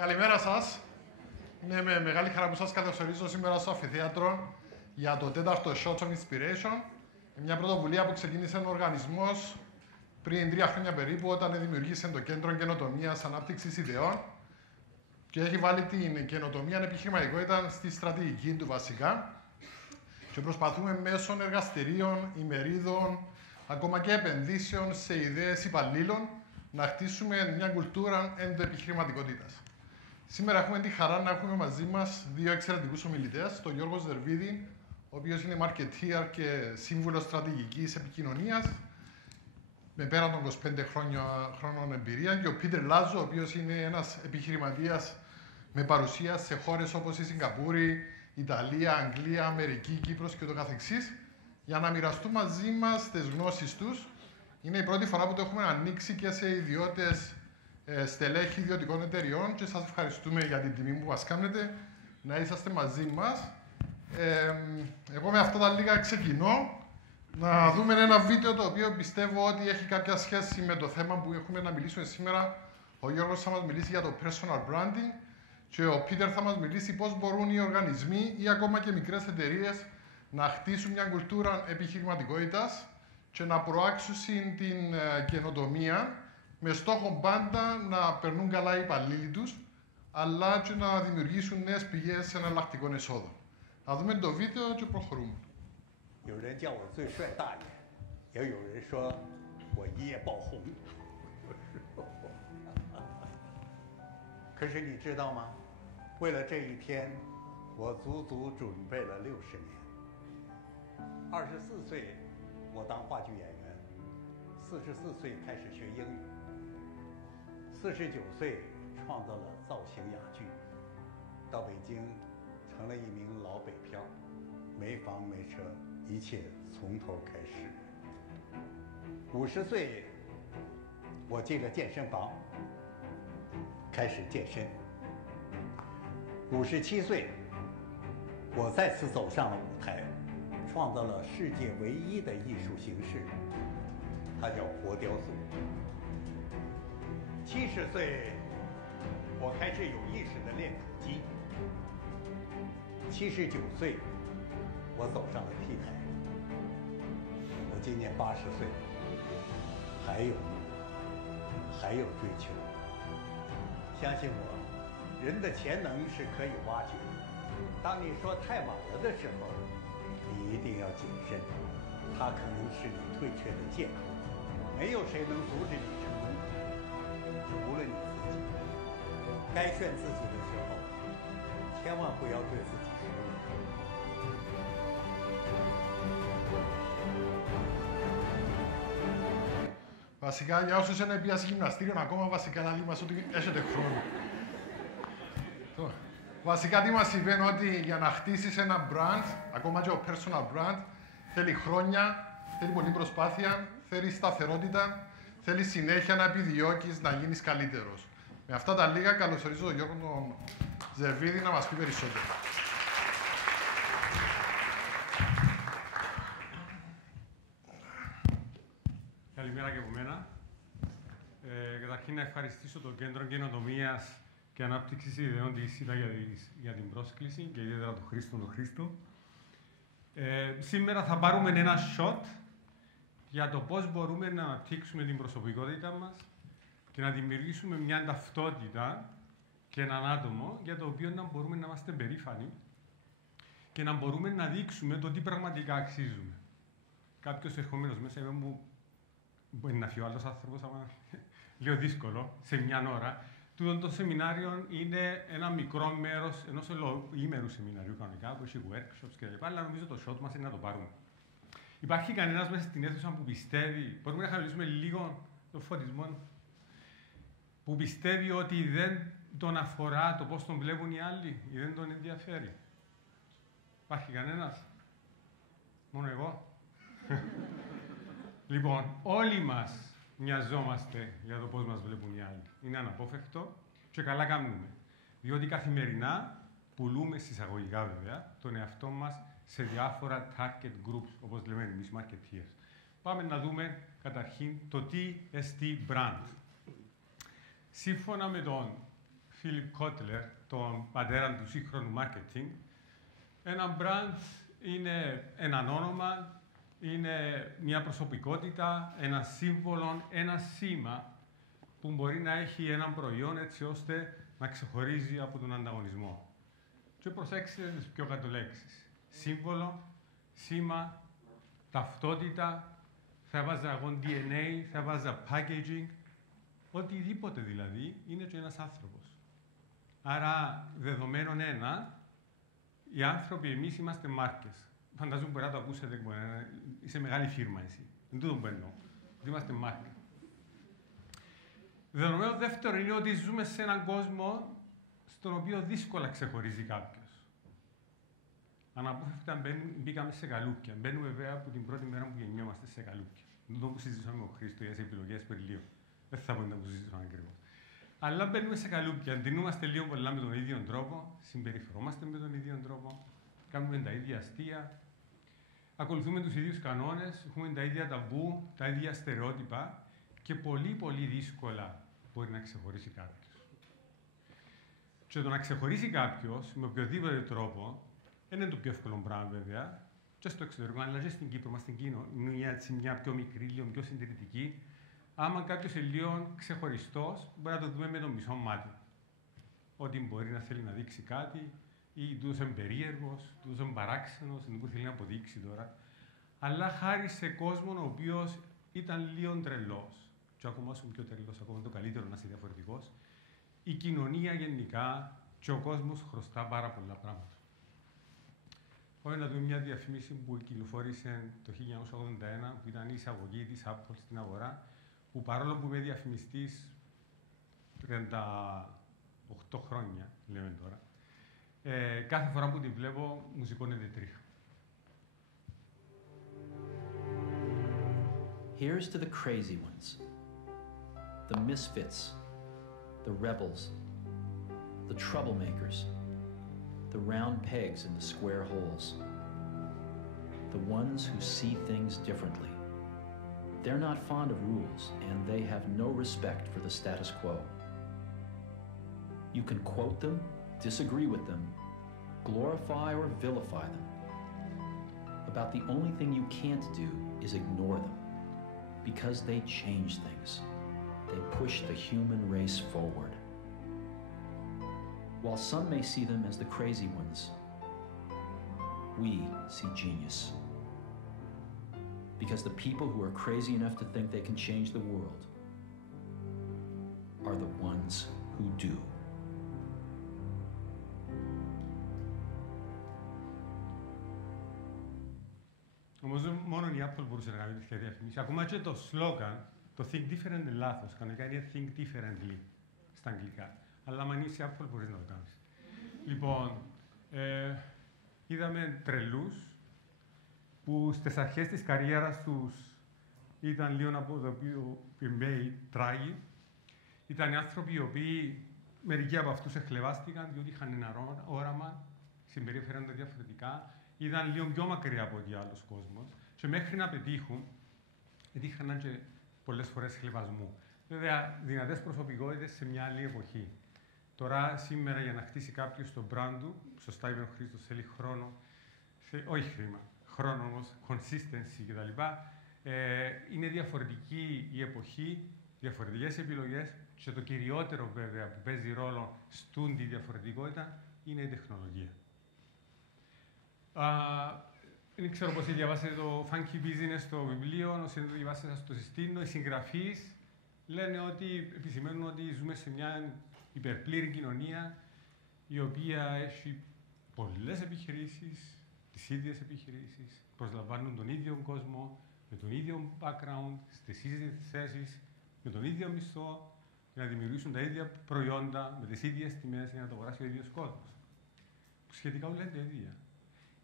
Καλημέρα σας. Είναι με μεγάλη χαρά που σας καλωσορίζω σήμερα στο Αμφιθέατρο για το τέταρτο Shots of Inspiration. Μια πρωτοβουλία που ξεκίνησε ο οργανισμός πριν 3 χρόνια περίπου, όταν δημιουργήσε το Κέντρο Καινοτομίας Ανάπτυξης Ιδεών και έχει βάλει την καινοτομία επιχειρηματικότητα στη στρατηγική του βασικά. Και προσπαθούμε μέσω εργαστηρίων, ημερίδων, ακόμα και επενδύσεων σε ιδέες υπαλλήλων να χτίσουμε μια κουλτούρα ενδοεπιχειρηματικότητας. Σήμερα έχουμε τη χαρά να έχουμε μαζί μας δύο εξαιρετικούς ομιλητές, τον Γιώργο Ζερβίδη, ο οποίος είναι marketeer και σύμβουλος στρατηγικής επικοινωνίας, με πέραν των 25 χρόνων εμπειρία, και ο Πίτερ Λάζο, ο οποίος είναι ένας επιχειρηματίας με παρουσία σε χώρες όπως η Σιγκαπούρη, Ιταλία, Αγγλία, Αμερική, Κύπρος και το καθεξής, για να μοιραστούν μαζί μας τις γνώσεις τους. Είναι η πρώτη φορά που το έχουμε ανοίξει και σε ιδιώτες στελέχη ιδιωτικών εταιριών και σας ευχαριστούμε για την τιμή που μας κάνετε να είσαστε μαζί μας. Εγώ με αυτά τα λίγα ξεκινώ. Να δούμε ένα βίντεο το οποίο πιστεύω ότι έχει κάποια σχέση με το θέμα που έχουμε να μιλήσουμε σήμερα. Ο Γιώργος θα μας μιλήσει για το personal branding και ο Πίτερ θα μας μιλήσει πώς μπορούν οι οργανισμοί ή ακόμα και μικρές εταιρείες να χτίσουν μια κουλτούρα επιχειρηματικότητας και να προάξουν την καινοτομία με στόχο πάντα να περνούν καλά οι υπαλλήλοι τους, αλλά και να δημιουργήσουν νέες πηγές εναλλακτικών εσόδων. Να δούμε το βίντεο και προχωρούμε. 有人叫我最帅大爷，也有人说我一夜爆红。可是你知道吗？为了这一天，我足足准备了60年。24岁，我当话剧演员；44岁开始学英语；49岁创造了造型哑剧，到北京成了一名老北漂，没房没车。 一切从头开始。50岁，我进了健身房，开始健身。57岁，我再次走上了舞台，创造了世界唯一的艺术形式，它叫活雕塑。70岁，我开始有意识地练腹肌。79岁，我走上了 T 台。 今年80岁，还有梦，还有追求。相信我，人的潜能是可以挖掘的。当你说太晚了的时候，你一定要谨慎，它可能是你退却的借口。没有谁能阻止你成功，除了你自己。该劝自己的时候，千万不要对自己失望。 Βασικά, για όσους είναι πια σε γυμναστήριο, ακόμα βασικά να λέμε ότι έχετε χρόνο. Βασικά, τι μας συμβαίνει ότι για να χτίσεις ένα brand, ακόμα και ο personal brand, θέλει χρόνια, θέλει πολλή προσπάθεια, θέλει σταθερότητα, θέλει συνέχεια να επιδιώκεις να γίνεις καλύτερος. Με αυτά τα λίγα, καλωσορίζω τον Γιώργο τον Ζερβίδη να μας πει περισσότερο. Καλημέρα και από μένα. Καταρχήν να ευχαριστήσω το Κέντρο Καινοτομίας και Ανάπτυξης Ιδεών της ΣΥΤΑ για την πρόσκληση και ιδιαίτερα τον Χρήστο. Σήμερα θα πάρουμε ένα shot για το πώς μπορούμε να αναπτύξουμε την προσωπικότητα μας και να δημιουργήσουμε μια ταυτότητα και έναν άτομο για το οποίο να μπορούμε να είμαστε περήφανοι και να μπορούμε να δείξουμε το τι πραγματικά αξίζουμε. Κάποιος ερχόμενος μέσα είπε μου μπορεί να φύγει ο άλλος άνθρωπος, αλλά λίγο δύσκολο, σε μια ώρα. Το σεμινάριο είναι ένα μικρό μέρος ενός ολοήμερου σεμιναρίου κανονικά, που έχει workshops κλπ. Αλλά νομίζω το shot μας είναι να το πάρουμε. Υπάρχει κανένας μέσα στην αίθουσα που πιστεύει, μπορούμε να χαμηλήσουμε λίγο το φωτισμό, που πιστεύει ότι δεν τον αφορά το πώς τον βλέπουν οι άλλοι ή δεν τον ενδιαφέρει? Υπάρχει κανένας? Μόνο εγώ? Λοιπόν, όλοι μας μοιαζόμαστε για το πώς μας βλέπουν οι άλλοι. Είναι αναπόφευκτο και καλά κάνουμε. Διότι καθημερινά πουλούμε, συσσαγωγικά βέβαια, τον εαυτό μας σε διάφορα target groups, όπως λέμε εμείς marketeers. Πάμε να δούμε καταρχήν το TST brand. Σύμφωνα με τον Φίλιπ Κότλερ, τον πατέρα του σύγχρονου marketing. Ένα brand είναι ένα όνομα, είναι μια προσωπικότητα, ένα σύμβολο, ένα σήμα που μπορεί να έχει ένα προϊόν έτσι ώστε να ξεχωρίζει από τον ανταγωνισμό. Και προσέξτε τις πιο κάτω λέξεις. Σύμβολο, σήμα, ταυτότητα, θα έβαζα εγώ DNA, θα έβαζα packaging, οτιδήποτε δηλαδή είναι και ένας άνθρωπος. Άρα, δεδομένον ένα, οι άνθρωποι εμείς είμαστε μάρκες. Φαντάζομαι μπορεί να το ακούσετε, είσαι μεγάλη φίρμα εσύ. Δεν τούτο που εννοώ. Είμαστε μάρκα. Δεδομένο δεύτερο είναι ότι ζούμε σε έναν κόσμο στον οποίο δύσκολα ξεχωρίζει κάποιος. Αναπόφευκτα μπήκαμε σε καλούπια. Μπαίνουμε βέβαια από την πρώτη μέρα που γεννιόμαστε σε καλούπια. Δεν το που συζητήσαμε με τον Χρήστο για τις επιλογές πριν λίγο. Δεν θα πω να το συζητήσουμε ακριβώς. Αλλά μπαίνουμε σε καλούπια. Αντινούμαστε λίγο πολλά με τον ίδιο τρόπο, συμπεριφερόμαστε με τον ίδιο τρόπο, κάνουμε τα ίδια αστεία, ακολουθούμε τους ίδιους κανόνες, έχουμε τα ίδια ταμπού, τα ίδια στερεότυπα και πολύ δύσκολα μπορεί να ξεχωρίσει κάποιος. Και το να ξεχωρίσει κάποιος με οποιοδήποτε τρόπο δεν είναι το πιο εύκολο πράγμα βέβαια, και στο εξωτερικό, αλλά και στην Κύπρο, μας στην κοινωνία μια πιο μικρή, λίγο πιο συντηρητική. Άμα κάποιος είναι λίγο ξεχωριστός, μπορεί να το δούμε με το μισό μάτι. Ότι μπορεί να θέλει να δείξει κάτι, ή τούτος είναι περίεργος, τούτος είναι παράξενος, δεν που θέλει να αποδείξει τώρα. Αλλά χάρη σε κόσμο ο οποίος ήταν λίγο τρελός, και ακόμα όσο πιο τρελός, ακόμα το καλύτερο να είσαι διαφορετικός, η κοινωνία γενικά και ο κόσμος χρωστά πάρα πολλά πράγματα. Πάμε να δούμε μια διαφήμιση που κυκλοφόρησε το 1981, που ήταν η εισαγωγή της Apple στην αγορά, που παρόλο που είμαι διαφημιστής 38 χρόνια, λέμε τώρα, κάθε φορά που την βλέπω μου σηκώνεται τρίχα. Here's to the crazy ones, the misfits, the rebels, the troublemakers, the round pegs in the square holes, the ones who see things differently. They're not fond of rules, and they have no respect for the status quo. You can quote them, disagree with them, glorify or vilify them. About the only thing you can't do is ignore them, because they change things. They push the human race forward. While some may see them as the crazy ones, we see genius. Because the people who are crazy enough to think they can change the world are the ones who do. Όμως μόνο η Apple μπορούσε να κάνει τέτοια διαφήμιση. Ακόμα και το slogan, το Think Different είναι λάθος. Κανονικά είναι Think Differently στα αγγλικά. Αλλά αν είσαι Apple μπορείς να το κάνεις. Λοιπόν, είδαμε τρελούς που στις αρχές της καριέρας τους ήταν λίγο από το οποίο πημπαίοι τράγοι. Ήταν άνθρωποι οι οποίοι, μερικοί από αυτούς εχλεβάστηκαν διότι είχαν ένα όραμα, συμπεριφέρονται διαφορετικά, ήταν λίγο πιο μακριά από ό,τι άλλος κόσμος και μέχρι να πετύχουν, έτυχαν και πολλές φορές χλεβασμού. Βέβαια, δυνατές προσωπικότητες σε μια άλλη εποχή. Τώρα, σήμερα, για να χτίσει κάποιος το brand του, σωστά είπε ο Χρήστος, θέλει χρόνο, όχι χρήμα, χρόνο όμως, consistency κτλ. Είναι διαφορετική η εποχή, διαφορετικές επιλογές και το κυριότερο βέβαια που παίζει ρόλο στην τη διαφορετικότητα είναι η τεχνολογία. Δεν ξέρω πώς διαβάσετε το Funky Business στο βιβλίο, όσοι δεν το διαβάσετε σας το συστήνω. Οι συγγραφείς λένε ότι, επισημαίνουν ότι ζούμε σε μια υπερπλήρη κοινωνία η οποία έχει πολλές επιχειρήσεις, τις ίδιες επιχειρήσεις, προσλαμβάνουν τον ίδιο κόσμο, με τον ίδιο background, στις ίδιες θέσεις, με τον ίδιο μισθό, για να δημιουργήσουν τα ίδια προϊόντα, με τις ίδιες τιμές, για να το αγοράσει ο ίδιος κόσμος. Που σχετικά όλα είναι τα ίδια.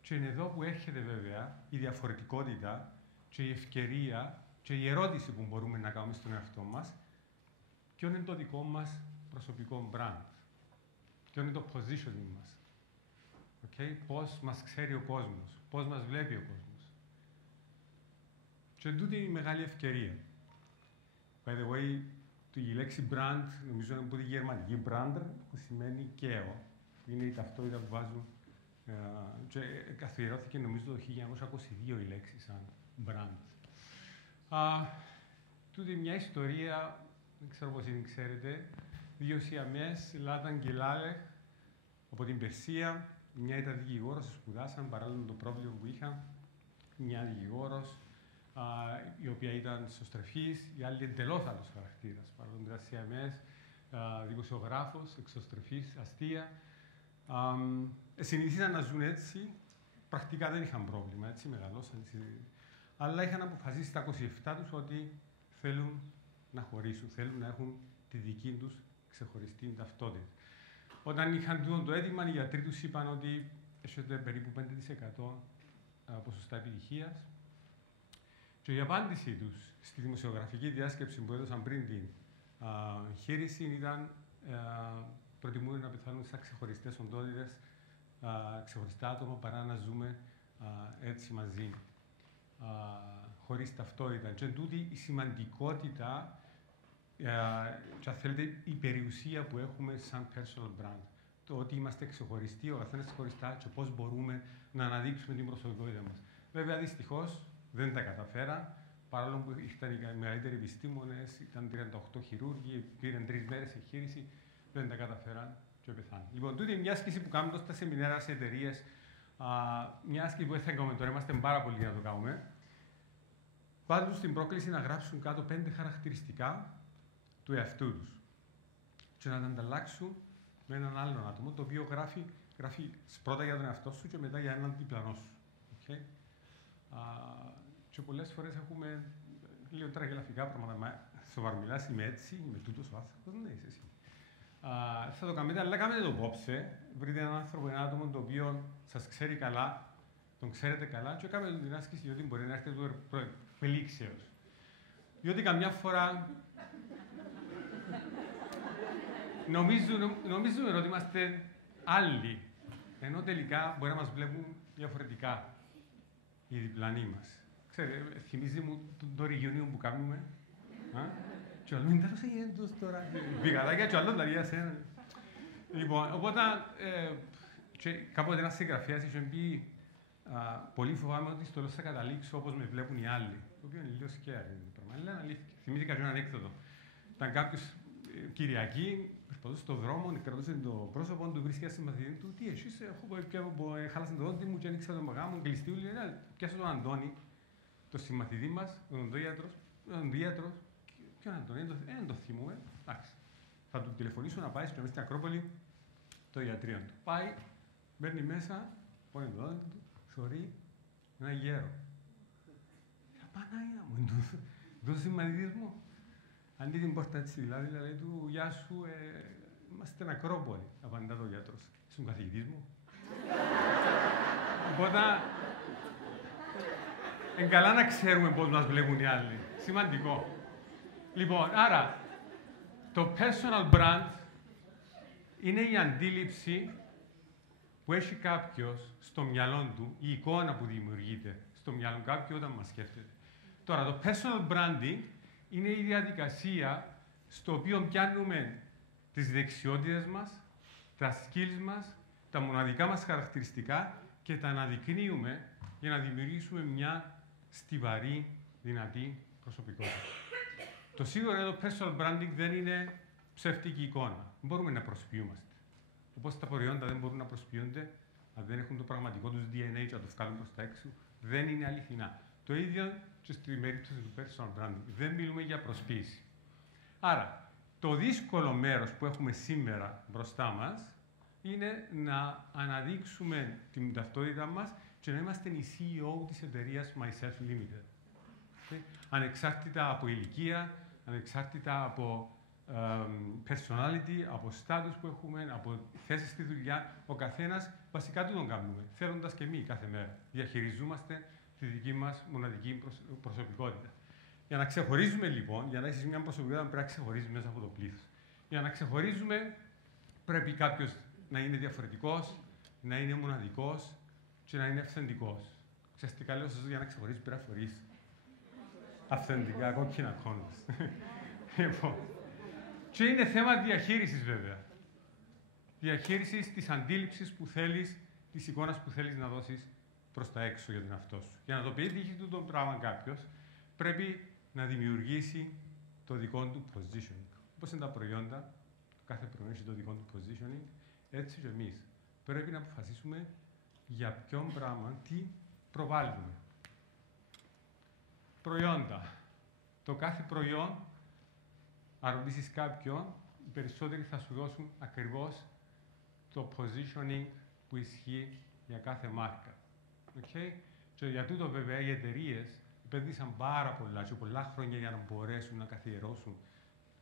Και είναι εδώ που έρχεται βέβαια η διαφορετικότητα και η ευκαιρία και η ερώτηση που μπορούμε να κάνουμε στον εαυτό μας, ποιο είναι το δικό μας προσωπικό brand, ποιο είναι το positioning μας, πώς μας ξέρει ο κόσμος, πώς μας βλέπει ο κόσμος. Και τούτη είναι η μεγάλη ευκαιρία. By the way, η λέξη brand, νομίζω είναι από τη γερμανική brander, που σημαίνει καίο. Είναι η ταυτότητα που βάζουν. Και καθιερώθηκε νομίζω το 1922 η λέξη σαν brand. Τούτη μια ιστορία, δεν ξέρω πώς την ξέρετε, δύο Σιαμές, Λάταν και Λάλεχ, από την Περσία. Μια ήταν δικηγόρος, σπουδάσαν παράλληλα με το πρόβλημα που είχαν. Μια δικηγόρος, η οποία ήταν σωστρεφής, η άλλη εντελώς άλλος χαρακτήρας. Παρόλο που ήταν Σιαμές, δημοσιογράφος, εξωστρεφής, αστεία. Συνήθισαν να ζουν έτσι, πρακτικά δεν είχαν πρόβλημα, έτσι μεγαλώσαν. Αλλά είχαν αποφασίσει στα 27 τους ότι θέλουν να χωρίσουν, θέλουν να έχουν τη δική τους ξεχωριστή ταυτότητα. Όταν είχαν το αίτημα, οι γιατροί τους είπαν ότι έχετε περίπου 5% ποσοστά επιτυχίας. Και η απάντησή τους στη δημοσιογραφική διάσκεψη που έδωσαν πριν την χείριση ήταν προτιμούν να πεθάνουν σαν ξεχωριστές οντότητες, ξεχωριστά άτομα, παρά να ζούμε έτσι μαζί, χωρίς ταυτότητα. Και τούτη η σημαντικότητα και αν θέλετε η περιουσία που έχουμε σαν personal brand. Το ότι είμαστε ξεχωριστοί, ο καθένας ξεχωριστά και πώς μπορούμε να αναδείξουμε την προσωπικότητα μας. Βέβαια, δυστυχώς δεν τα καταφέρα. Παρόλο που ήταν οι μεγαλύτεροι επιστήμονες, ήταν 38 χειρούργοι, πήραν 3 μέρες εγχείρηση, δεν τα καταφέραν και πεθάνουν. Λοιπόν, τούτη είναι μια άσκηση που κάνουμε στα σεμινάρια σε εταιρείες. Μια άσκηση που δεν θα κάνουμε τώρα, είμαστε πάρα πολλοί για να το κάνουμε. Βάλουν τους την πρόκληση να γράψουν κάτω 5 χαρακτηριστικά του εαυτού τους και να τα ανταλλάξουν με έναν άλλον άτομο, το οποίο γράφει πρώτα για τον εαυτό σου και μετά για έναν διπλανό σου. Okay? Και πολλές φορές έχουμε λίγο τραγελαφικά πράγματα. Μα σοβαρά μιλάς, είμαι έτσι, είμαι τούτος ο άνθρωπος, ναι, είσαι εσύ. Θα το κάνετε, αλλά κάνετε το απόψε. Βρείτε έναν άνθρωπο, ένα άτομο το οποίο σας ξέρει καλά, τον ξέρετε καλά, και κάνετε την άσκηση, διότι μπορεί να έρθετε του προελήξεως. Διότι καμιά φορά νομίζουμε ότι είμαστε άλλοι, ενώ τελικά μπορεί να μας βλέπουν διαφορετικά οι διπλανοί μας. Ξέρετε, θυμίζει μου το ρηγιονίο που κάνουμε. Και ο άλλος είναι τέλος αγέντος τώρα. Πηγαδάκια και ο άλλος δηλαδή για σένα. Λοιπόν, οπότε κάποτε ένας συγγραφέας είχε πει πολύ φοβάμαι ότι στο τέλος θα καταλήξω όπως με βλέπουν οι άλλοι. Το οποίο είναι λίγο σκιάρι. Αλλά είναι αλήθεια. Θυμήθηκα και ένα ανέκδοτο. Ήταν κάποιος Κυριακή, περπατούσε στον δρόμο, κρατούσε το πρόσωπο του, βρίσκεται στη μαθητή του. Τι εσείς, χάλασε το δόντι μου και άνοιξα το μαγά μου, κλειστή μου. Πιάσε τον Αντώνη, τον συμμαθητή μας, τον οδοντίατρο. Ποιον Αντώνη, δεν το θυμούμε. Εντάξει. Θα του τηλεφωνήσω να πάει στην Ακρόπολη το ιατρείο του. Πάει, μπαίνει μέσα, πόνει το δόντι του, σωρεί ένα γέρο. Παναγία μου, το συμμαθητής μου. Αντί την πόρτα έτσι δηλαδή, λέει του, γεια σου, είμαστε στην Ακρόπολη, απαντά το γιατρός. Είσαι ο καθηγητής μου. Οπότε, είναι καλά να ξέρουμε πώς μας βλέπουν οι άλλοι. Σημαντικό. Λοιπόν, άρα, το personal brand είναι η αντίληψη που έχει κάποιος στο μυαλό του, η εικόνα που δημιουργείται στο μυαλό κάποιου όταν μας σκέφτεται. Τώρα, το personal branding είναι η διαδικασία στο οποίο πιάνουμε τις δεξιότητες μας, τα skills μας, τα μοναδικά μας χαρακτηριστικά και τα αναδεικνύουμε για να δημιουργήσουμε μια στιβαρή, δυνατή προσωπικότητα. Το σίγουρο είναι το personal branding δεν είναι ψεύτικη εικόνα. Δεν μπορούμε να προσποιούμαστε. Όπως τα προϊόντα δεν μπορούν να προσποιούνται, αν δεν έχουν το πραγματικό τους DNA και να το βγάλουν προς τα έξω, δεν είναι αληθινά. Το ίδιο και στην περίπτωση του personal branding. Δεν μιλούμε για προσποίηση. Άρα, το δύσκολο μέρος που έχουμε σήμερα μπροστά μας είναι να αναδείξουμε την ταυτότητά μας και να είμαστε η CEO της εταιρείας Myself Limited. Okay? Ανεξάρτητα από ηλικία, ανεξάρτητα από personality, από status που έχουμε, από θέσεις στη δουλειά, ο καθένας βασικά τι τον κάνουμε, θέλοντας και εμείς κάθε μέρα. Διαχειριζόμαστε τη δική μας μοναδική προσωπικότητα. Για να ξεχωρίζουμε λοιπόν, για να έχεις μια προσωπικότητα πρέπει να ξεχωρίζεις μέσα από το πλήθος. Για να ξεχωρίζουμε πρέπει κάποιος να είναι διαφορετικός, να είναι μοναδικός και να είναι αυθεντικός. Ουσιαστικά λέω για να ξεχωρίζεις πρέπει να φορείς αυθεντικά κόκκινα κόντας. Λοιπόν, Και είναι θέμα διαχείρισης, βέβαια. Διαχείρισης της αντίληψης που θέλεις, της εικόνας που θέλεις να δώσεις προς τα έξω για τον εαυτό σου. Για να το πετύχει το πράγμα κάποιος, πρέπει να δημιουργήσει το δικό του positioning. Όπως είναι τα προϊόντα, το κάθε προϊόν έχει το δικό του positioning, έτσι και εμείς. Πρέπει να αποφασίσουμε για ποιον πράγμα, τι προβάλλουμε. Προϊόντα. Το κάθε προϊόν, αν ρωτήσεις κάποιον, οι περισσότεροι θα σου δώσουν ακριβώς το positioning που ισχύει για κάθε μάρκα. Okay? Και για τούτο βέβαια οι εταιρείες επένδυσαν πάρα πολλά και πολλά χρόνια για να μπορέσουν να καθιερώσουν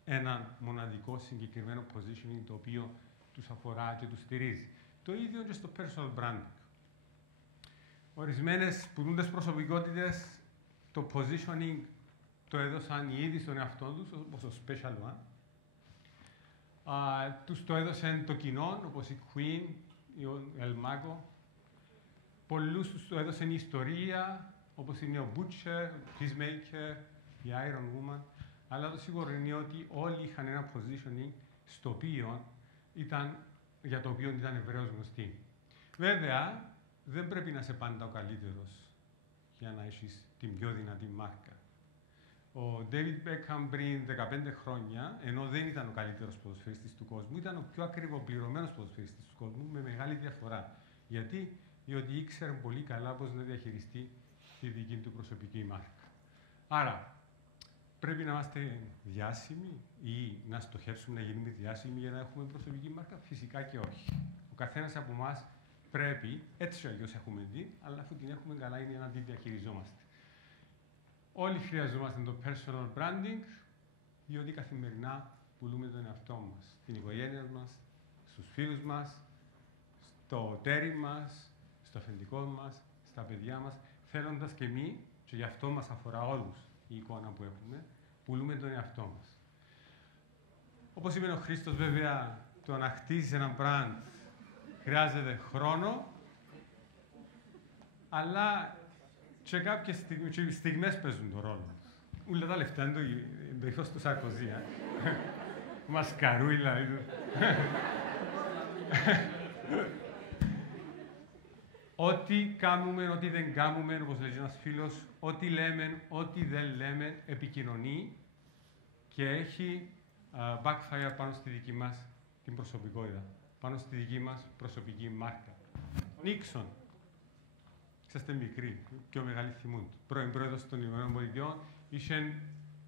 ένα μοναδικό συγκεκριμένο positioning το οποίο τους αφορά και τους στηρίζει. Το ίδιο και στο personal branding. Ορισμένες σπουδούντες προσωπικότητες το positioning το έδωσαν οι ίδιοι στον εαυτό τους, όπως το Special One. Τους το έδωσαν το κοινό, όπως η Queen, η El Mago. Πολλούς τους το έδωσαν η ιστορία, όπως είναι ο Butcher, ο Peacemaker, η Iron Woman. Αλλά το σίγουρο είναι ότι όλοι είχαν ένα positioning στο οποίο για το οποίο ήταν ευρέως γνωστοί. Βέβαια, δεν πρέπει να είσαι πάντα ο καλύτερος για να έχεις την πιο δυνατή μάρκα. Ο David Beckham πριν 15 χρόνια, ενώ δεν ήταν ο καλύτερος ποδοσφαιριστής του κόσμου, ήταν ο πιο ακριβοπληρωμένος ποδοσφαιριστής του κόσμου, με μεγάλη διαφορά. Γιατί? Διότι ήξερε πολύ καλά πώς να διαχειριστεί τη δική του προσωπική μάρκα. Άρα, πρέπει να είμαστε διάσημοι ή να στοχεύσουμε να γίνουμε διάσημοι για να έχουμε προσωπική μάρκα? Φυσικά και όχι. Ο καθένας από εμάς πρέπει, έτσι αλλιώς έχουμε δει, αλλά αφού την έχουμε καλά είναι να τη διαχειριζόμαστε. Όλοι χρειαζόμαστε το personal branding, διότι καθημερινά πουλούμε τον εαυτό μας, την οικογένεια μας, στους φίλους μας, στο τέρι μας, στο αφεντικό μας, στα παιδιά μας, θέλοντας και εμείς, και γι' αυτό μας αφορά όλους η εικόνα που έχουμε, πουλούμε τον εαυτό μας. Όπως είπε ο Χρήστος, βέβαια, το να χτίσεις ένα brand χρειάζεται χρόνο, αλλά και κάποιες στιγμές παίζουν τον ρόλο. Ούλα τα λεφτά είναι το ύφος του Σαρκοζή. Μασκαρούιλα. Ό,τι κάνουμε, ό,τι δεν κάνουμε, όπως λέει ένας φίλος, ό,τι λέμε, ό,τι δεν λέμε, επικοινωνεί και έχει backfire πάνω στη δική μας την προσωπικότητα, πάνω στη δική μας προσωπική μάρκα. Νίξον. Είσαστε μικροί, πιο μεγάλοι θυμούν. Πρώην πρόεδρος των ΗΠΑ, είχε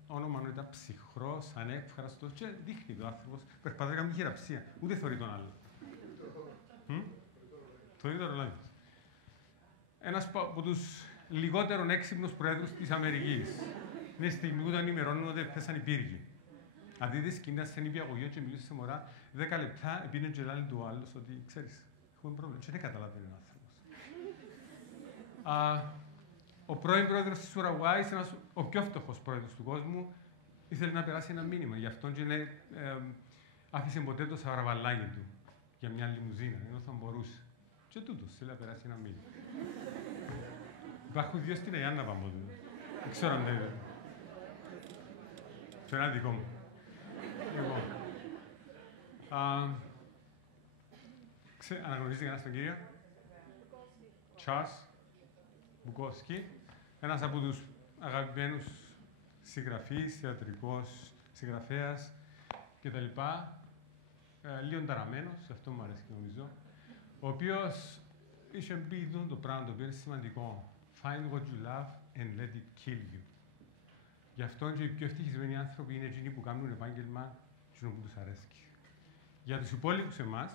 όνομα να ήταν ψυχρός, ανεύχαραστος και δείχνει το άνθρωπος. Περπατάει να κάνει χειραψία, ούτε θωρεί τον άλλο. Θωρεί τον άλλο. Ένας από τους λιγότερων έξυπνους πρόεδρους της Αμερικής. Είναι στιγμή που τον ενημερώνουν ότι πέσαν οι πύργοι. Αν δείτε σκηνά σε νηπιαγωγείο και μιλούσε σε μωρά, 10 λεπτά επίνε και λάλη του άλλος ότι ξέρεις, έχουμε πρόβλημα. Και δεν καταλάβαινε ο άνθρωπος. Ο πρώην πρόεδρος της Ουρουγουάης, ο πιο φτωχός πρόεδρος του κόσμου, ήθελε να περάσει ένα μήνυμα. Γι' αυτό και άφησε ποτέ το σαραβαλάκι του για μια λιμουζίνα, ενώ θα μπορούσε. Και τούτος θέλει να περάσει ένα μήνυμα. Υπάρχουν δύο στην Αγιάννα από τούτο. Δεν ξέρω αν δεν είναι. Το ένα δικό μου. Εγώ. Αναγνωρίζετε κανένας τον κύριο? Charles Bukowski, ένας από τους αγαπημένους συγγραφείς, θεατρικός συγγραφέας κτλ. Λίγο ταραμένος, αυτό μου αρέσει νομίζω, ο οποίος είχε πει το πράγμα το οποίο είναι σημαντικό. Find what you love and let it kill you. Γι' αυτό και οι πιο ευτυχισμένοι άνθρωποι είναι εκείνοι που κάνουν επάγγελμα εκείνο που τους αρέσει. Για τους υπόλοιπους εμάς,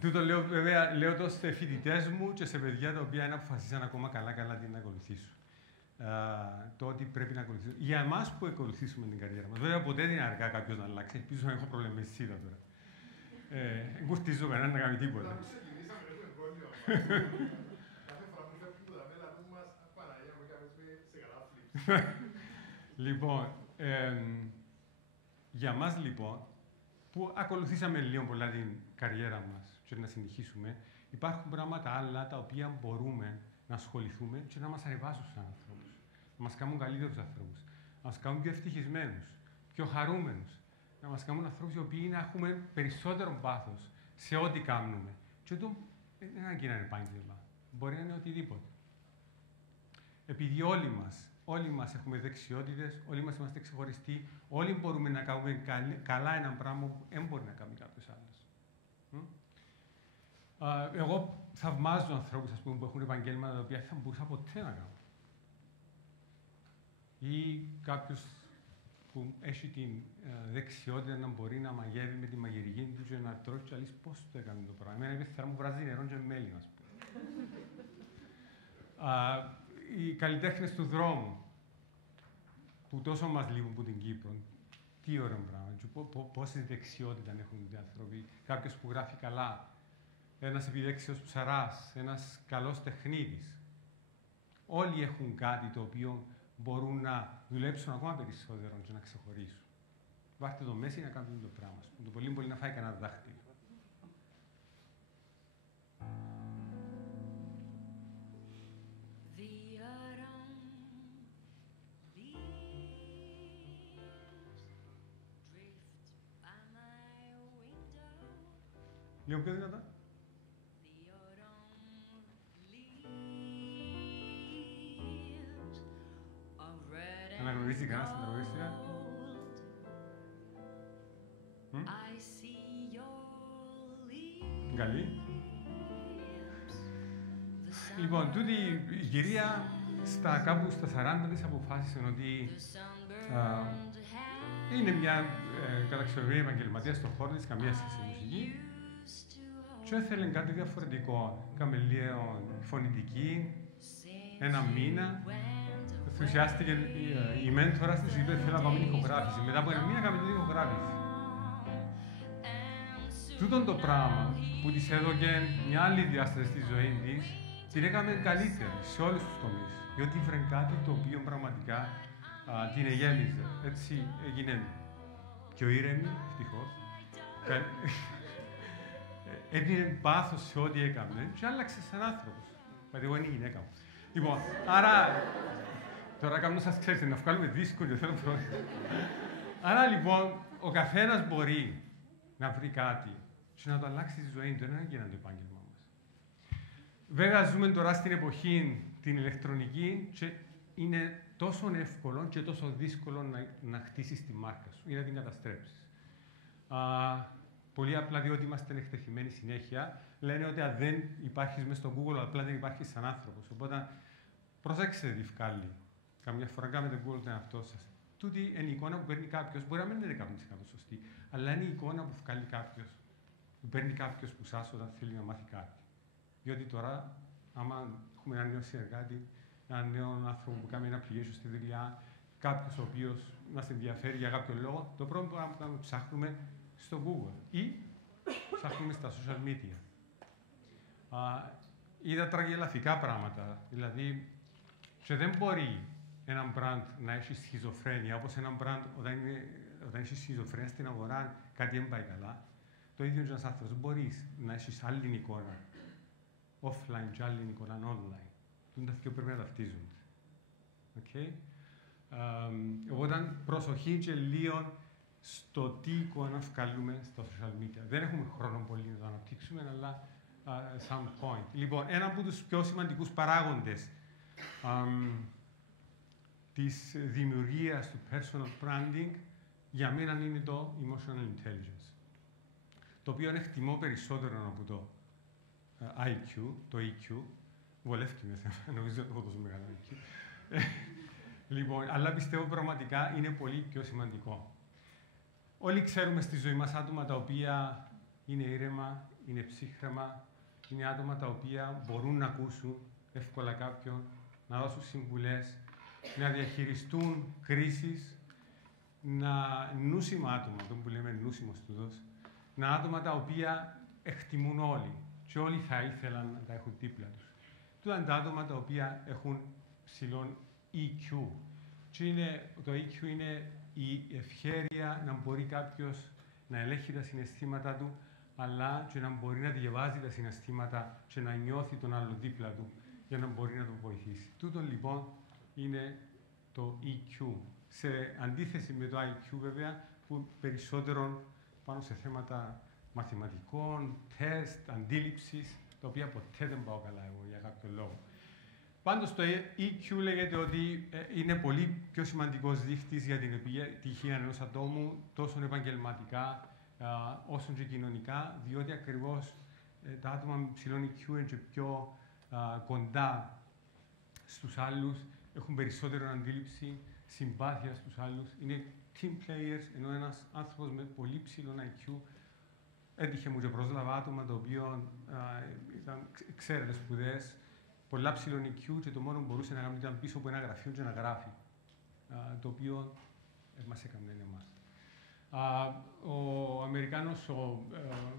τούτο λέω, βέβαια, λέω το σε φοιτητές μου και σε παιδιά τα οποία είναι αποφασίσαν ακόμα καλά-καλά τι να ακολουθήσουν. Το ότι πρέπει να ακολουθήσουν. Για εμάς που ακολουθήσουμε την καριέρα μας. Βέβαια, ποτέ δεν είναι αργά κάποιος να αλλάξει. Ελπίζω να έχω πρόβλημα με σίδα τώρα. Δεν κουρτίζω κανέναν να κάνει τίποτα. Λοιπόν, για μας λοιπόν, που ακολουθήσαμε λίγο πολλά την καριέρα μας και να συνεχίσουμε, υπάρχουν πράγματα άλλα τα οποία μπορούμε να ασχοληθούμε και να μας ανεβάσουν σαν ανθρώπους. Να μας κάνουν καλύτερους ανθρώπους. Να μας κάνουν πιο ευτυχισμένους, πιο χαρούμενους, να μας κάνουν ανθρώπους οι οποίοι να έχουμε περισσότερο πάθος σε ό,τι κάνουμε. Και το δεν είναι ανάγκη να είναι επάγγελμα. Μπορεί να είναι οτιδήποτε. Επειδή όλοι μας έχουμε δεξιότητες, όλοι μας είμαστε ξεχωριστοί, όλοι μπορούμε να κάνουμε καλά ένα πράγμα που δεν μπορεί να κάνει κάποιος άλλος. Εγώ θαυμάζω ανθρώπους που έχουν επαγγέλματα τα οποία δεν θα μπορούσα ποτέ να κάνω. Ή κάποιος που έχει την δεξιότητα να μπορεί να μαγεύει με τη μαγειρική του και να τρώει και αλείς πώς το έκανε το πράγμα. Εμένα είπε μου βράζει νερό και μέλι, ας πούμε. Οι καλλιτέχνες του δρόμου, που τόσο μας λείπουν από την Κύπρο, τι ωραίο πράγμα, πόση δεξιότητα έχουν οι άνθρωποι. Κάποιος που γράφει καλά, ένας επιδέξιος ψαράς, ένας καλός τεχνίτης. Όλοι έχουν κάτι το οποίο μπορούν να δουλέψουν ακόμα περισσότερο και να ξεχωρίσουν. Βάρτε το μέση να κάνουν το πράγμα. Το πολύ μπορεί να φάει κανένα δάχτυλο. Λίγο πιο δυνατά. Αναγνωρίζει κανένας την τραγουδίστρια. Καλή. Λοιπόν, τούτη η κυρία κάπου στα 40 της αποφάσισε ότι είναι μια καταξιωμένη επαγγελματία στον χώρο της, καμία σχέση με μουσική. Και ήθελε κάτι διαφορετικό. Κάμε λίγο φωνητική, ένα μήνα. Ενθουσιάστηκε η μέντορας της, είπε θέλω να πάμε ηχογράφηση. Μετά από ένα μήνα κάμε την ηχογράφηση. Τούτον το πράγμα που της έδωκε μια άλλη διάσταση στη ζωή της, την έκαμε καλύτερη σε όλους τους τομείς. Διότι ήφερε κάτι το οποίο πραγματικά την εγέμιζε. Έτσι έγινε πιο ήρεμη, ευτυχώς. Έδινε πάθος σε ό,τι έκαμε και άλλαξε σαν άνθρωπος. Δηλαδή, εγώ είναι η γυναίκα μου. Λοιπόν, άρα, τώρα κάνω σας ξέρετε, να βγάλουμε δίσκο και θέλω πρόβλημα. Άρα, λοιπόν, ο καθένας μπορεί να βρει κάτι και να το αλλάξει τη ζωή του. Δεν είναι ανάγκη να είναι το επάγγελμα μας. Βέβαια, ζούμε τώρα στην εποχή την ηλεκτρονική και είναι τόσο εύκολο και τόσο δύσκολο να χτίσεις τη μάρκα σου ή να την καταστρέψεις. Πολύ απλά διότι είμαστε εκτεθειμένοι συνέχεια, λένε ότι αν δεν υπάρχεις μέσα στο Google, απλά δεν υπάρχεις σαν άνθρωπος. Οπότε, προσέξτε τι βγάλει. Καμιά φορά κάνετε Google τον εαυτό σας. Τούτη είναι η εικόνα που παίρνει κάποιος, μπορεί να μην είναι 100% σωστή, αλλά είναι η εικόνα που βγάλει κάποιος, που παίρνει κάποιος που σας όταν θέλει να μάθει κάτι. Διότι τώρα, άμα έχουμε ένα νέο συνεργάτη, ένα νέο άνθρωπο που κάνει ένα application στη δουλειά, κάποιος ο οποίος μας ενδιαφέρει για κάποιο λόγο, το πρώτο που κάνουμε ψάχνουμε στο Google ή ψάχνουμε στα social media. Είδα τραγελαφικά πράγματα, δηλαδή και δεν μπορεί ένα brand να έχει σχιζοφρένεια, όπως ένα brand όταν έχει σχιζοφρένεια στην αγορά κάτι δεν πάει καλά. Το ίδιο είναι ένας άνθρωπος. Μπορείς να έχεις άλλη εικόνα offline και άλλη εικόνα online. Τα δύο πρέπει να ταυτίζονται. Okay? Οπότε προσοχή και λίγο στο τι εικόνα βγάλουμε στα social media. Δεν έχουμε χρόνο πολύ να το αναπτύξουμε, αλλά some point. Λοιπόν, ένα από τους πιο σημαντικούς παράγοντες της δημιουργίας του personal branding για μένα είναι το emotional intelligence, το οποίο εκτιμώ περισσότερο από το IQ, το EQ. Βολεύτηκε με νομίζω ότι έχω τόσο μεγάλο IQ. Λοιπόν, αλλά πιστεύω πραγματικά είναι πολύ πιο σημαντικό. Όλοι ξέρουμε στη ζωή μας άτομα τα οποία είναι ήρεμα, είναι ψύχρεμα, είναι άτομα τα οποία μπορούν να ακούσουν εύκολα κάποιον, να δώσουν συμβουλές, να διαχειριστούν κρίσεις, νούσιμα άτομα, αυτό που λέμε νούσιμος τούτος, να άτομα τα οποία εκτιμούν όλοι και όλοι θα ήθελαν να τα έχουν δίπλα τους. Τούτα είναι τα άτομα τα οποία έχουν ψηλόν EQ. Και το EQ είναι η ευχέρεια να μπορεί κάποιος να ελέγχει τα συναισθήματα του, αλλά και να μπορεί να διαβάζει τα συναισθήματα και να νιώθει τον άλλο δίπλα του για να μπορεί να τον βοηθήσει. Τούτο λοιπόν είναι το EQ σε αντίθεση με το IQ βέβαια, που περισσότερο πάνω σε θέματα μαθηματικών, τεστ, αντίληψης, τα οποία ποτέ δεν πάω καλά εγώ για κάποιο λόγο. Πάντως το EQ λέγεται ότι είναι πολύ πιο σημαντικός δείχτης για την επιτυχία ενός ατόμου, τόσο επαγγελματικά όσο και κοινωνικά, διότι ακριβώς τα άτομα με ψηλό EQ είναι και πιο κοντά στους άλλους, έχουν περισσότερο αντίληψη, συμπάθεια στους άλλους, είναι team players, ενώ ένας άνθρωπος με πολύ ψηλό IQ έτυχε μου και πρόσλαβα άτομα το οποίο ήταν, ξέρετε, σπουδές, πολλά ψηλό IQ και το μόνο που μπορούσε να κάνει ήταν πίσω από ένα γραφείο και να γράφει, το οποίο μας έκανε εμάς. Ο Αμερικάνος, ο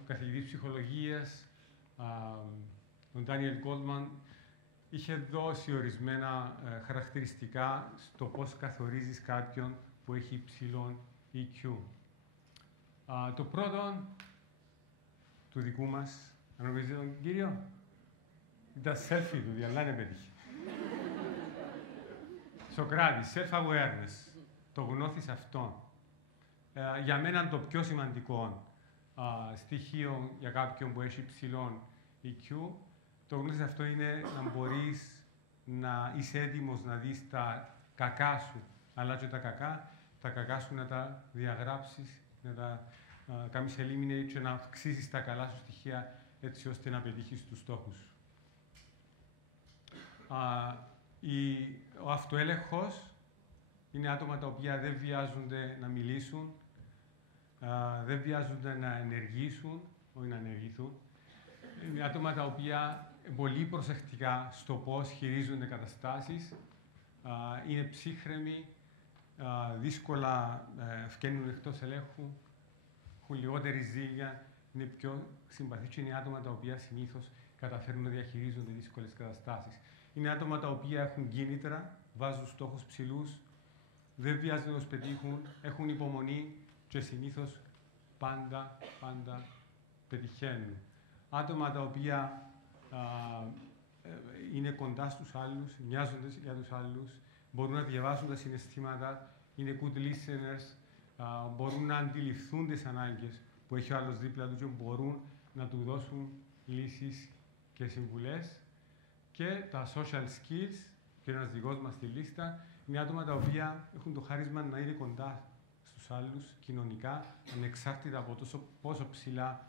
καθηγητής ψυχολογίας, ο Ντάνιελ Γκόλτμαν, είχε δώσει ορισμένα χαρακτηριστικά στο πώς καθορίζεις κάποιον που έχει υψηλό EQ. Το πρώτο του δικού μας, αν νομίζετε τον κύριο, ήταν selfie του, αλλά δεν πέτυχε. Σοκράτη, self-awareness, το γνώθεις αυτόν. Για μένα το πιο σημαντικό στοιχείο για κάποιον που έχει υψηλό EQ, το γνώθεις αυτό είναι να μπορείς να είσαι έτοιμος να δεις τα κακά σου, αλλά και τα κακά σου να τα διαγράψεις, να τα κάνεις eliminate και να αυξήσεις τα καλά σου στοιχεία έτσι ώστε να πετύχεις τους στόχους σου. Ο αυτοέλεγχος είναι άτομα τα οποία δεν βιάζονται να μιλήσουν, δεν βιάζονται να ενεργήσουν, όχι να ενεργηθούν. Είναι άτομα τα οποία πολύ προσεκτικά στο πώς χειρίζονται καταστάσεις, είναι ψύχρεμοι, δύσκολα φκαίνουν εκτός ελέγχου, έχουν λιγότερη ζήλια, είναι πιο συμπαθείς και είναι άτομα τα οποία συνήθως καταφέρνουν να διαχειρίζονται δύσκολες καταστάσεις. Είναι άτομα τα οποία έχουν κίνητρα, βάζουν στόχους ψηλούς, δεν βιάζονται να τους πετύχουν, έχουν υπομονή και συνήθως πάντα πετυχαίνουν. Άτομα τα οποία είναι κοντά στους άλλους, μοιάζονται για τους άλλους, μπορούν να διαβάσουν τα συναισθήματα, είναι good listeners, μπορούν να αντιληφθούν τις ανάγκες που έχει ο άλλος δίπλα του και μπορούν να του δώσουν λύσεις και συμβουλές. Και τα social skills, και ένας δικός μας στη λίστα, είναι άτομα τα οποία έχουν το χάρισμα να είναι κοντά στους άλλους κοινωνικά, ανεξάρτητα από πόσο ψηλά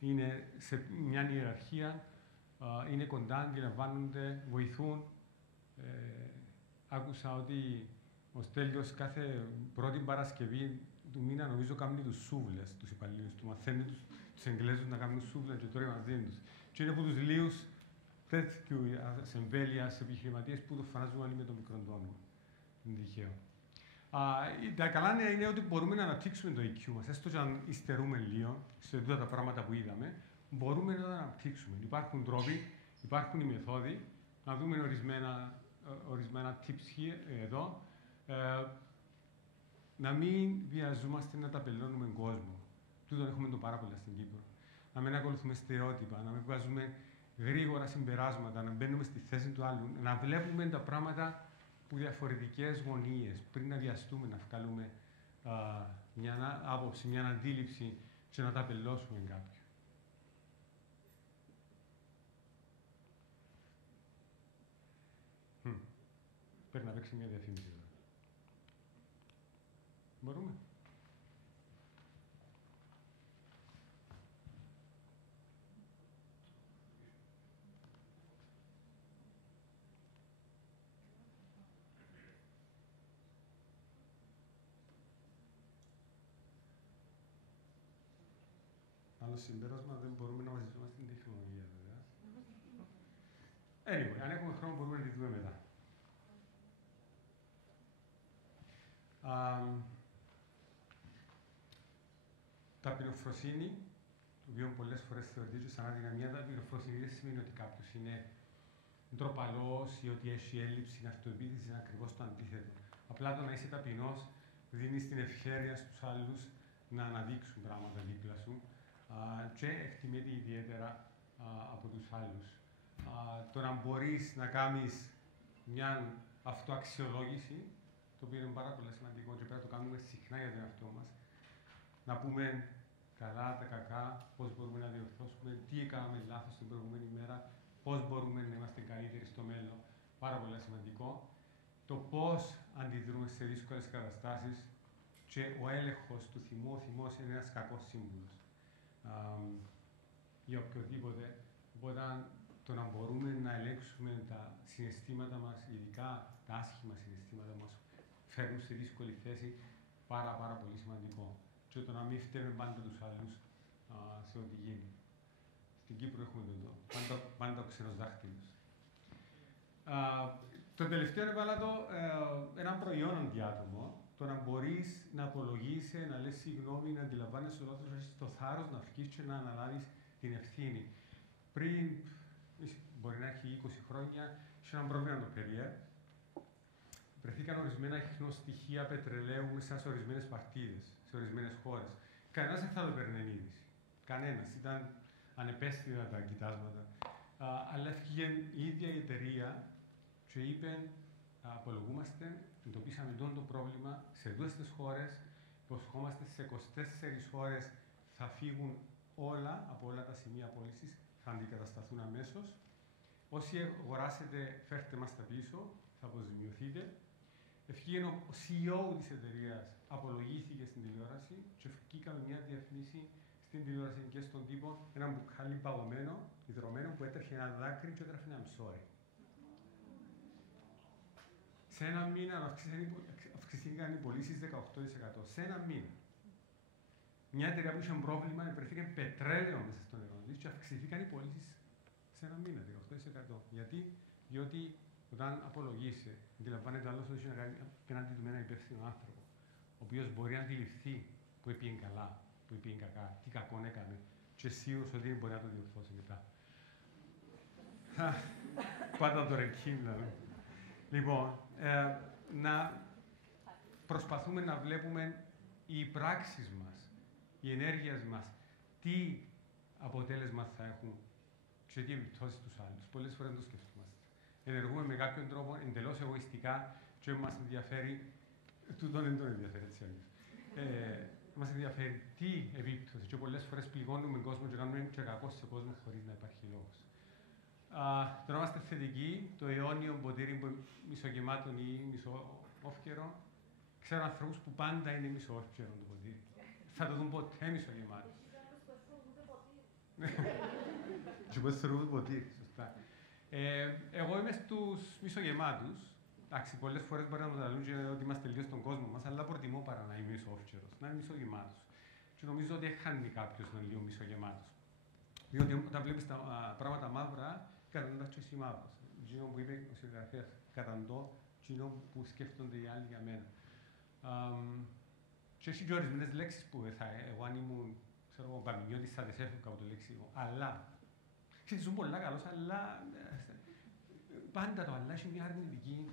είναι σε μια ιεραρχία, είναι κοντά, αντιλαμβάνονται, βοηθούν. Άκουσα ότι ο Στέλιος κάθε πρώτη Παρασκευή του μήνα, νομίζω, κάνει τους σούβλες, τους υπαλλήλους του. Μαθαίνει τους Εγγλέζους να κάνουν σούβλες και τώρα μαζί τους. Και είναι από τους λίγους τέτοιου εμβέλειας επιχειρηματίες που το φανάζουν όλοι με το μικρό τόνο. Είναι τυχαίο. Τα καλά νέα είναι ότι μπορούμε να αναπτύξουμε το IQ μας, έστω και αν υστερούμε λίγο σε όλα τα πράγματα που είδαμε, μπορούμε να τα αναπτύξουμε. Υπάρχουν τρόποι, υπάρχουν οι μεθόδοι, να δούμε ορισμένα tips εδώ. Να μην βιαζόμαστε να ταπελώνουμε κόσμο. Τούτον έχουμε το πάρα πολλά στην Κύπρο. Να μην ακολουθούμε στερεότυπα, να μην βγάζουμε γρήγορα συμπεράσματα, να μπαίνουμε στη θέση του άλλου, να βλέπουμε τα πράγματα από διαφορετικές γωνίες, πριν να βιαστούμε, να βγάλουμε μια άποψη, μια αντίληψη και να ταπελώσουμε κάποιον. Πρέπει να παίξει μια διαφήμιση εδώ. Μπορούμε. Άλλο συμπέρασμα, δεν μπορούμε να βασιζόμαστε στην τεχνολογία, βέβαια. Anyway, αν έχουμε χρόνο μπορούμε να τη δούμε μετά. Ταπεινοφροσύνη, το οποίο πολλές φορές θεωρείται σαν αδυναμία, ταπεινοφροσύνη δεν σημαίνει ότι κάποιος είναι ντροπαλός ή ότι έχει έλλειψη αυτοεπίθεσης, είναι ακριβώς το αντίθετο. Απλά το να είσαι ταπεινός δίνει την ευχέρεια στους άλλους να αναδείξουν πράγματα δίπλα σου και εκτιμείται ιδιαίτερα από τους άλλους. Το να μπορείς να κάνεις μια αυτοαξιολόγηση το οποίο είναι πάρα πολύ σημαντικό και πρέπει να το κάνουμε συχνά για τον εαυτό μας. Να πούμε καλά, τα κακά, πώς μπορούμε να διορθώσουμε, τι έκαναμε λάθος την προηγούμενη μέρα, πώς μπορούμε να είμαστε καλύτεροι στο μέλλον. Πάρα πολύ σημαντικό. Το πώς αντιδρούμε σε δύσκολες καταστάσεις και ο έλεγχος του θυμού. Ο θυμός είναι ένας κακός σύμβουλος για οποιοδήποτε. Οπότε το να μπορούμε να ελέγξουμε τα συναισθήματα μας, ειδικά τα άσχημα συναισθήματα μας, φέρνουν σε δύσκολη θέση, πάρα πολύ σημαντικό. Και το να μην φταίμε πάντα τους άλλους σε ό,τι γίνει. Στην Κύπρο έχουμε πάντα ο ξένος δάχτυλος. Το τελευταίο έβαλα ένα προϊόν αντιάτομο. Το να μπορείς να απολογείσαι, να λες συγγνώμη, να αντιλαμβάνεσαι ότι έχεις το θάρρος να βγεις και να αναλάβεις την ευθύνη. Πριν, μπορεί να έχει 20 χρόνια, είχε ένα πρόβλημα το παιδί. Βρεθήκαν ορισμένα ιχνοστοιχεία πετρελαίου μέσα σε ορισμένες παρτίδες, σε ορισμένες χώρες. Κανένας δεν θα το παίρνει είδηση. Κανένας. Ήταν ανεπαίσθητα τα κοιτάσματα. Αλλά έφυγε η ίδια η εταιρεία και είπε: απολογούμαστε, εντοπίσαμε το πρόβλημα σε αυτές τις χώρες. Υποσχόμαστε σε 24 ώρες θα φύγουν όλα από όλα τα σημεία πώλησης, θα αντικατασταθούν αμέσως. Όσοι αγοράσετε, φέρτε μας τα πίσω, θα αποζημιωθείτε. Ευχήγε ο CEO της εταιρείας, απολογήθηκε στην τηλεόραση και βγήκαμε μια διαφήμιση στην τηλεόραση και στον τύπο, ένα μπουκάλι παγωμένο, υδρωμένο, που έτρεχε ένα δάκρυ και έτρεχε ένα sorry. Σε ένα μήνα αυξηθήκαν οι πωλήσεις 18%. Σε ένα μήνα. Μια εταιρεία που είχε πρόβλημα, βρεθήκε πετρέλαιο μέσα στο νερό της και αυξηθήκαν οι πωλήσεις σε ένα μήνα, 18%. Γιατί? Διότι όταν απολογείσαι, αντιλαμβάνεται άλλο ότι είναι απέναντι του με έναν υπεύθυνο άνθρωπο, ο οποίος μπορεί να αντιληφθεί που έπιεν καλά, που έπιεν κακά, τι κακόν έκανε, και σίγουρος ότι δεν μπορεί να το διορθώσει μετά. Πάντα το ρεκίμ, δηλαδή. Λοιπόν, να προσπαθούμε να βλέπουμε οι πράξεις μας, οι ενέργειες μας, τι αποτέλεσμα θα έχουν και τι επιπτώσεις τους άλλους. Πολλές φορές δεν το σκεφτόμαστε. Ενεργούμε με κάποιον τρόπο εντελώς εγωιστικά και μας ενδιαφέρει, τούτον δεν τον ενδιαφέρει έτσι αλλιώς. Μας ενδιαφέρει τι επίπτωση και πολλές φορές πληγώνουμε κόσμο και κάνουμε και κακό σε κόσμο χωρίς να υπάρχει λόγος. Τώρα είμαστε θετικοί, το αιώνιο ποτήρι που είναι μισογεμάτο ή μισοόφκερο. Ξέρω ανθρώπους που πάντα είναι μισοόφκερο το ποτήρι. Θα το δουν ποτέ μισογεμάτο. Και πώς θεωρούν ποτήρι, σωστά. Εγώ είμαι στους μισογεμάτους. Εντάξει, πολλές φορές μπορεί να μου λαλούν ότι είμαστε λίγο στον κόσμο μας, αλλά προτιμώ παρά να είμαι μισοόφκερος, να είμαι μισογεμάτος. Και νομίζω ότι χάνει κάποιος να είναι λίγο μισογεμάτος. Διότι όταν βλέπεις τα πράγματα μαύρα, καταντάς και εσύ μαύρος. Εκείνο που είπε ο συγγραφέας, καταντώ εκείνο που σκέφτονται οι άλλοι για μένα. Και έχει και ορισμένες λέξεις που εγώ αν ήμουν, ξέρω εγώ, παμινιώτης θα τις έφευγα από το λέξιμο. Αλλά. Ξέρεις, ήσουν πολλά καλός, αλλά πάντα το αλλά έχει μια αρνητική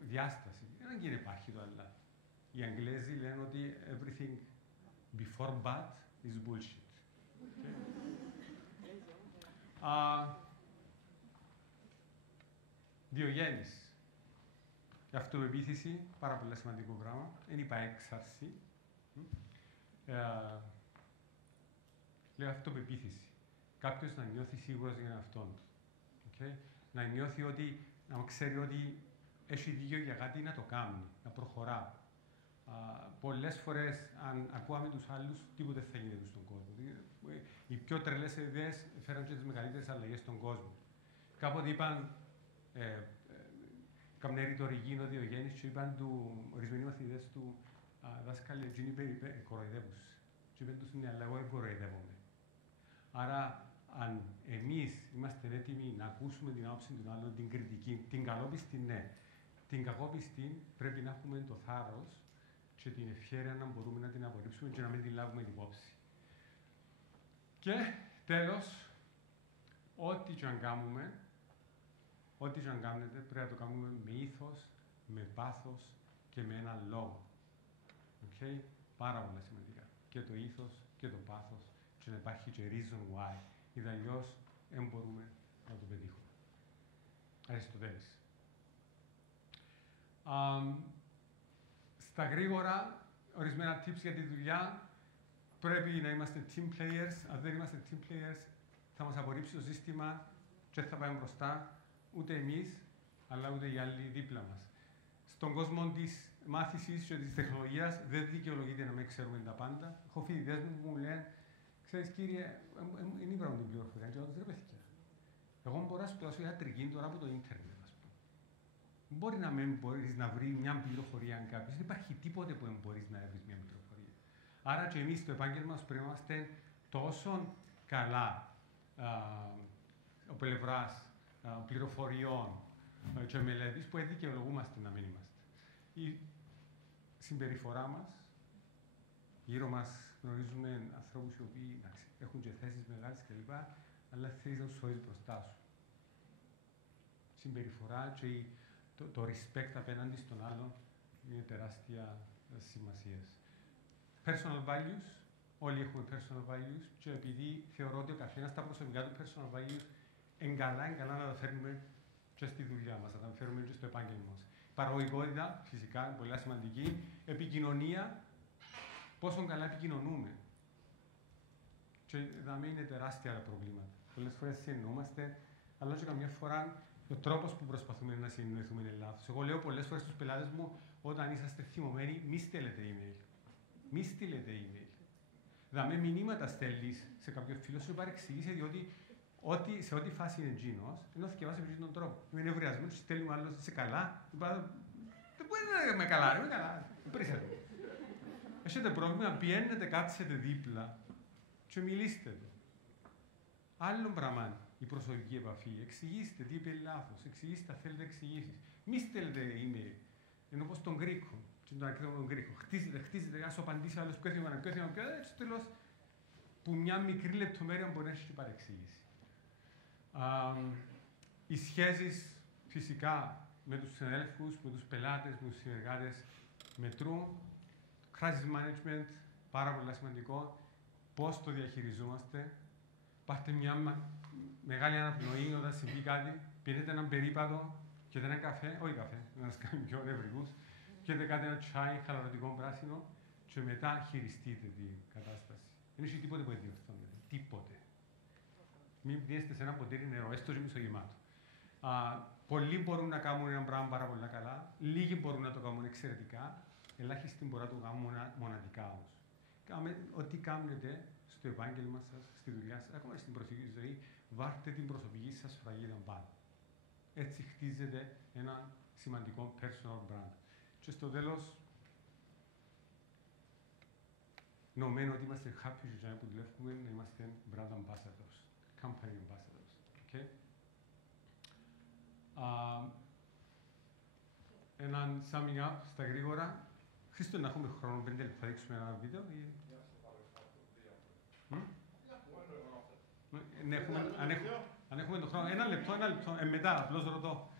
διάσταση. Δεν υπάρχει το αλλά. Οι Αγγλέζοι λένε ότι everything before bad is bullshit. Διογέννηση. Η αυτοπεποίθηση, πάρα πολύ σημαντικό πράγμα. Δεν είπα έξαρση. Λέω αυτοπεποίθηση. Κάποιος να νιώθει σίγουρος για αυτόν του. Okay? Να νιώθει ότι, να ξέρει ότι έχει δίκιο για κάτι να το κάνει, να προχωρά. Πολλές φορές, αν ακούαμε τους άλλους, τίποτε θα γίνεται στον κόσμο. Οι πιο τρελές ιδέες φέραν και τις μεγαλύτερες αλλαγές στον κόσμο. Κάποτε είπαν, καμιά ρητορική ότι ο Γέννης και είπαν ορισμένοι μαθητές του δάσκαλοι, εκείνοι κοροϊδεύουν. Και είπαν τους, ναι, αλλά εγώ δεν κοροϊδεύομαι. Άρα, αν εμείς είμαστε έτοιμοι να ακούσουμε την άποψη των άλλων, την κριτική, την καλόπιστη, ναι. Την κακόπιστη πρέπει να έχουμε το θάρρος και την ευχέρεια να μπορούμε να την απορρίψουμε και να μην την λάβουμε υπόψη. Και τέλος, ό,τι και αν κάνουμε, ό,τι και αν κάνετε, πρέπει να το κάνουμε με ήθος, με πάθος και με έναν λόγο. Okay? Πάρα πολύ σημαντικά. Και το ήθος και το πάθος και να υπάρχει και reason why. Είδα αλλιώς δεν μπορούμε να το πετύχουμε. Αριστοτέλης. Στα γρήγορα, ορισμένα tips για τη δουλειά. Πρέπει να είμαστε team players. Αν δεν είμαστε team players, θα μας απορρίψει το σύστημα και δεν θα πάμε μπροστά ούτε εμείς, αλλά ούτε οι άλλοι δίπλα μας. Στον κόσμο της μάθησης και της τεχνολογίας δεν δικαιολογείται να μην ξέρουμε τα πάντα. Έχω φοιτητές μου που μου λένε, ξέρεις κύριε, είναι η πρώτη πληροφορία, και εγώ δεν παιδιά. Εγώ μπορώ να σπουδάσω ιατρική τώρα από το ίντερνετ, ας πούμε. Μπορεί να μην μπορείς να βρει μια πληροφορία αν κάποιος, δεν υπάρχει τίποτε που δεν μπορείς να βρεις μια πληροφορία. Άρα και εμείς στο επάγγελμα μας πρέπει να είμαστε τόσο καλά ο πλευράς πληροφοριών και μελέτης που δικαιολογούμαστε να μην είμαστε. Η συμπεριφορά μας, γύρω μας γνωρίζουμε ανθρώπους οι οποίοι έχουν και θέσεις μεγάλες κλπ. Αλλά θέλεις να τους φέρεις μπροστά σου. Συμπεριφορά και το respect απέναντι στον άλλον είναι τεράστια σημασία. Personal values, όλοι έχουμε personal values και επειδή θεωρώ ότι ο καθένας τα προσωπικά του personal values είναι καλά να τα φέρνουμε και στη δουλειά μας, να τα φέρνουμε και στο επάγγελμα μας. Παραγωγικότητα, φυσικά, πολύ σημαντική. Επικοινωνία, πόσο καλά επικοινωνούμε. Και εδώ είναι τεράστια τα προβλήματα. Πολλές φορές συνεννοούμαστε, αλλά και καμιά φορά ο τρόπος που προσπαθούμε να συνεννοηθούμε είναι λάθος. Εγώ λέω πολλές φορές στους πελάτες μου, όταν είσαστε θυμωμένοι, μη στέλνετε email. Μη στείλετε email. Δηλαδή, μηνύματα στέλνεις σε κάποιον φίλο σου, παρεξηγήσει, διότι σε ό,τι φάση είναι εκείνος, ενώ θυκευάσει με τον τρόπο. Είμαι νευριασμένος, στέλνει ο άλλος, είσαι καλά. Δεν μπορεί να είμαι καλά, είμαι καλά. Έχετε πρόβλημα, πιένετε, κάτσετε δίπλα και μιλήστε του. Άλλο πράγμα η προσωπική επαφή. Εξηγήστε τι είπε λάθος, εξηγήστε αν θέλετε εξηγήσεις. Μη στέλνετε email. Ενώ όπως τον Γκρίκο, τον αρκετό τον Γκρίκο. Χτίζετε, ας απαντήσει άλλος ποιο θέμα, και έτσι τέλος που μια μικρή λεπτομέρεια μπορεί να έχει και παρεξήγηση. Οι σχέσεις φυσικά με τους συναδέλφους, με τους πελάτες, με τους συνεργάτες μετρούν. Crisis management, πάρα πολύ σημαντικό. Πώς το διαχειριζόμαστε. Πάρτε μια μεγάλη αναπνοή όταν συμβεί κάτι, πίνετε έναν περίπατο και έναν καφέ, όχι καφέ, να σας κάνει πιο νευρικούς, και κάνετε ένα τσάι χαλαρωτικό πράσινο και μετά χειριστείτε την κατάσταση. Δεν έχει τίποτε που διορθώνεται. Τίποτε. Μην πιέσετε σε ένα ποτήρι νερό, έστω και μισογεμάτο. Πολλοί μπορούν να κάνουν ένα πράγμα πάρα πολύ καλά, λίγοι μπορούν να το κάνουν εξαιρετικά, ελάχιστοι μπορούν να το κάνουν μοναδικά όμως. Ό,τι κάνετε στο επάγγελμα σας, στη δουλειά σας, ακόμα στην προσωπική ζωή, βάρτε την προσωπική σας σφραγίδα πάνω. Έτσι χτίζετε ένα σημαντικό personal brand. Και στο τέλος, νομένω ότι είμαστε happy και που δουλεύουμε να είμαστε brand ambassadors, company ambassadors. Okay? Έναν summing up στα γρήγορα. Χρήστο, να έχουμε χρόνο, 5 λεπτά, θα δείξουμε ένα βίντεο. Αν έχουμε τον χρόνο, ένα λεπτό, μετά, απλώς ρωτώ.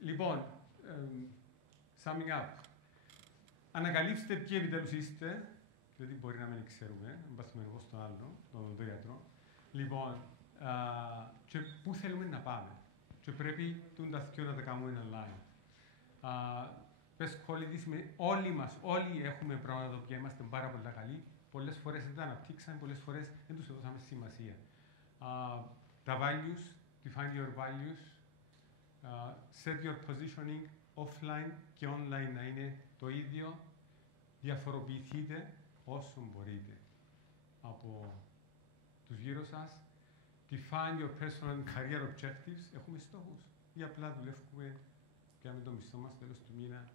Λοιπόν, summing up. Ανακαλύψτε ποιοι επιτέλους είστε, γιατί μπορεί να μην ξέρουμε, να πάθουμε εγώ στον άλλο, τον γιατρό. Λοιπόν, και πού θέλουμε να πάμε. Και πρέπει τα δυο να τα κάνουμε online. Best qualities, όλοι έχουμε πράγματα τα οποία είμαστε πάρα πολύ καλοί. Πολλές φορές δεν τα αναπτύξαμε, πολλές φορές δεν τους έδωσαμε σημασία. Τα values, define your values, set your positioning offline και online να είναι το ίδιο. Διαφοροποιηθείτε όσο μπορείτε από τους γύρω σας. Define your personal and career objectives. Έχουμε στόχους ή απλά δουλεύουμε και με το μισθό μας τέλος του μήνα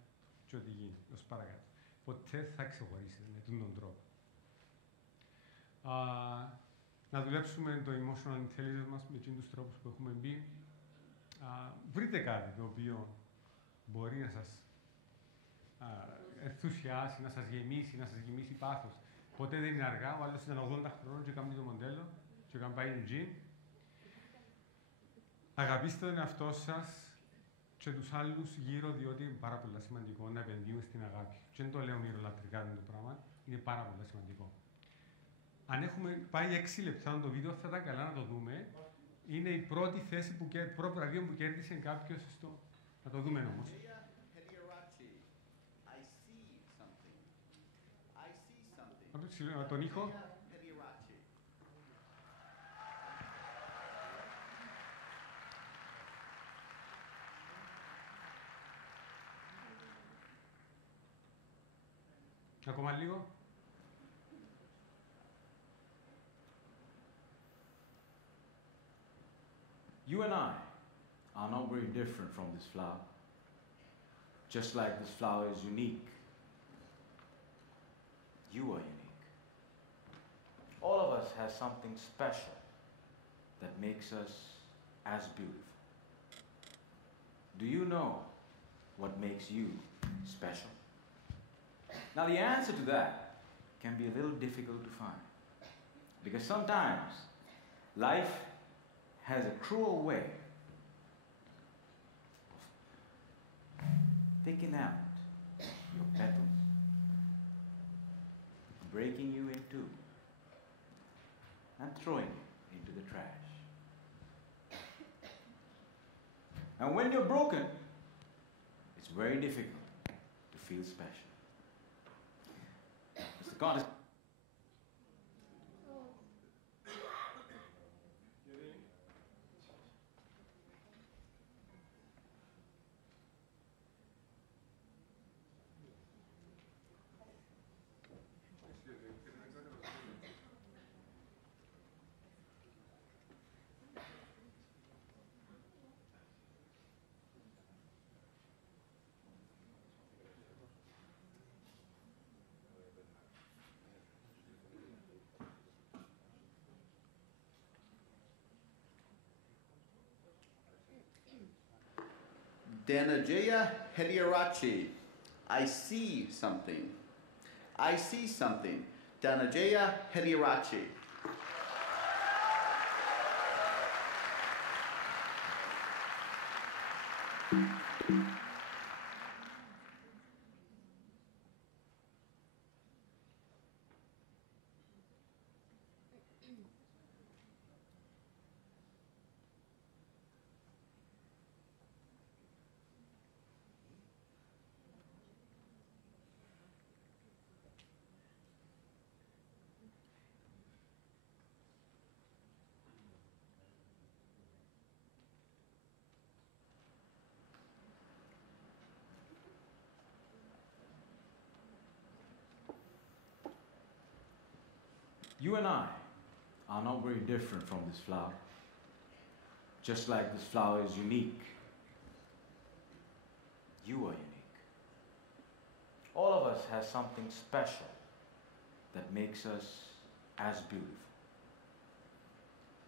και ό,τι γίνει, ως παρακάτω. Ποτέ θα ξεχωρίσετε με τον τρόπο. Να δουλέψουμε το emotional intelligence μας με τους τρόπους που έχουμε μπει. Βρείτε κάτι το οποίο μπορεί να σας ενθουσιάσει, να σας γεμίσει πάθος. Ποτέ δεν είναι αργά, ο άλλος ήταν 80 χρόνων και κάνει το μοντέλο και έκανε πάει in. Αγαπήστε τον εαυτό σας και τους άλλους γύρω, διότι είναι πάρα πολύ σημαντικό να επενδύουμε στην αγάπη. Και δεν το λέω μυρολατρικά το πράγμα, είναι πάρα πολύ σημαντικό. Αν έχουμε πάει 6 λεπτά το βίντεο, θα ήταν καλά να το δούμε. Είναι η πρώτη θέση, πρώτο βραβείο που κέρδισε κάποιος στο... Να το δούμε όμως. I see τον ήχο. Ακόμα λίγο. You and I are not very different from this flower. Just like this flower is unique, you are unique. All of us has something special that makes us as beautiful. Do you know what makes you special? Now the answer to that can be a little difficult to find, because sometimes life has a cruel way of picking out your petals, breaking you in two, and throwing you into the trash. And when you're broken, it's very difficult to feel special. Mr. God is Dhananjaya Hediarachi, I see something. I see something. Dhananjaya Hediarachi. You and I are not very different from this flower. Just like this flower is unique, you are unique. All of us has something special that makes us as beautiful.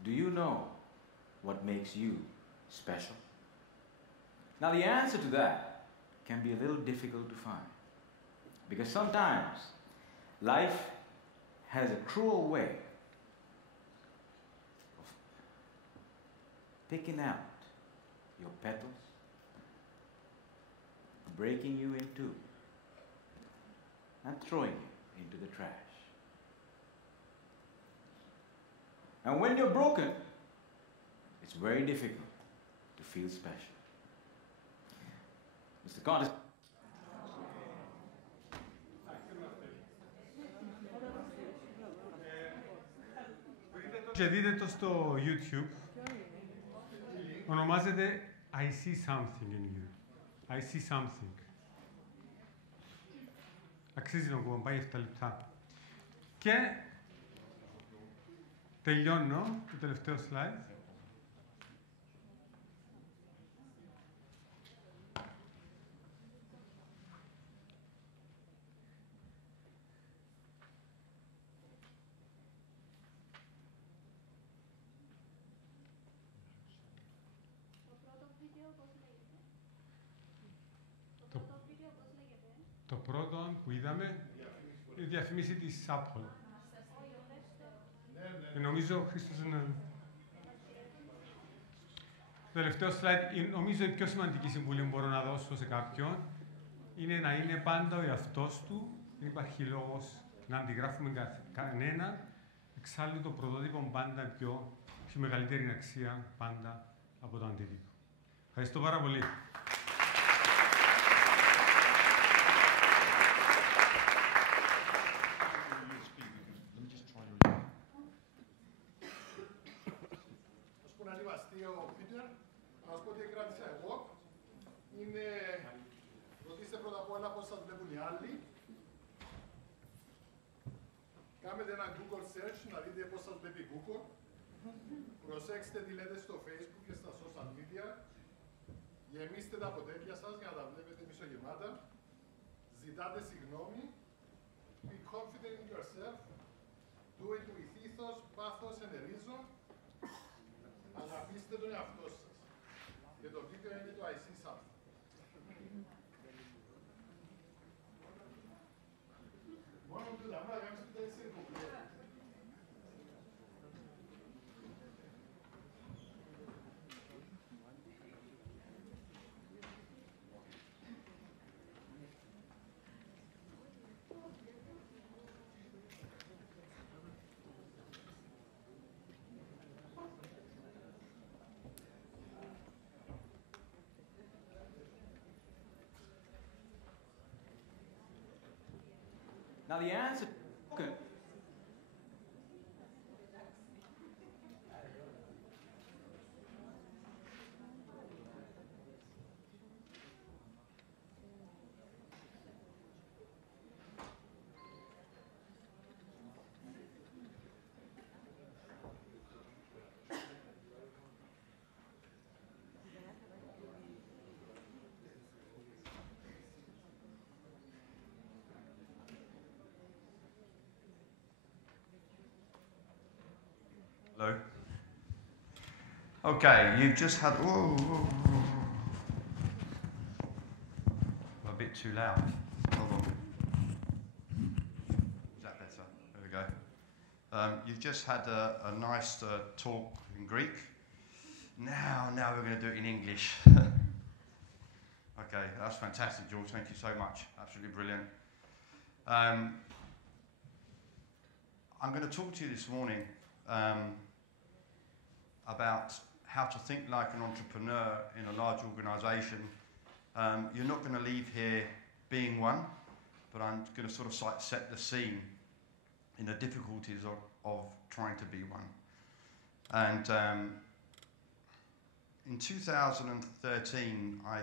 Do you know what makes you special? Now the answer to that can be a little difficult to find, because sometimes life has a cruel way of picking out your petals, breaking you in two, and throwing you into the trash. And when you're broken, it's very difficult to feel special. Mr. Carter. Και δείτε το στο YouTube. Ονομάζεται I see something in you. I see something. Αξίζει να ακούω, πάει 7 λεπτά. Και τελειώνω το τελευταίο slide. Το πρώτο που είδαμε είναι η διαφήμιση της Apple. Νομίζω ο Χρήστος είναι... Το τελευταίο slide, νομίζω η πιο σημαντική συμβουλή που μπορώ να δώσω σε κάποιον είναι να είναι πάντα ο εαυτός του. Δεν υπάρχει λόγος να αντιγράφουμε κανένα. Εξάλλου το πρωτότυπο πάντα έχει μεγαλύτερη αξία πάντα από το αντίτυπο. Ευχαριστώ πάρα πολύ. αστείο Peter. Να σας πω τι κράτησα εγώ. Είναι, ρωτήστε πρώτα απ' όλα πώς σας βλέπουν οι άλλοι. Κάνετε ένα Google search να δείτε πώς σας βλέπει Google. Προσέξτε τι λέτε στο Facebook και στα social media. Γεμίστε τα ποτέρια σας για να τα βλέπετε μισογεμάτα. Ζητάτε συγγνώμη. Be confident in yourself. Do it with ethos, pathos and a reason. Αγαπήστε τον εαυτό σας. Και το βίντεο είναι το I see something. Μόνο που τα μάτια κάνεις που τέσσερι κουμπλέ. Now the answer. Okay. Hello. Okay, you've just had. Whoa. A bit too loud. Hold on. Is that better? There we go. You've just had a nice talk in Greek. Now we're going to do it in English. Okay, that's fantastic, George. Thank you so much. Absolutely brilliant. I'm going to talk to you this morning about how to think like an entrepreneur in a large organisation. You're not going to leave here being one, but I'm going to sort of set the scene in the difficulties of trying to be one. And in 2013, I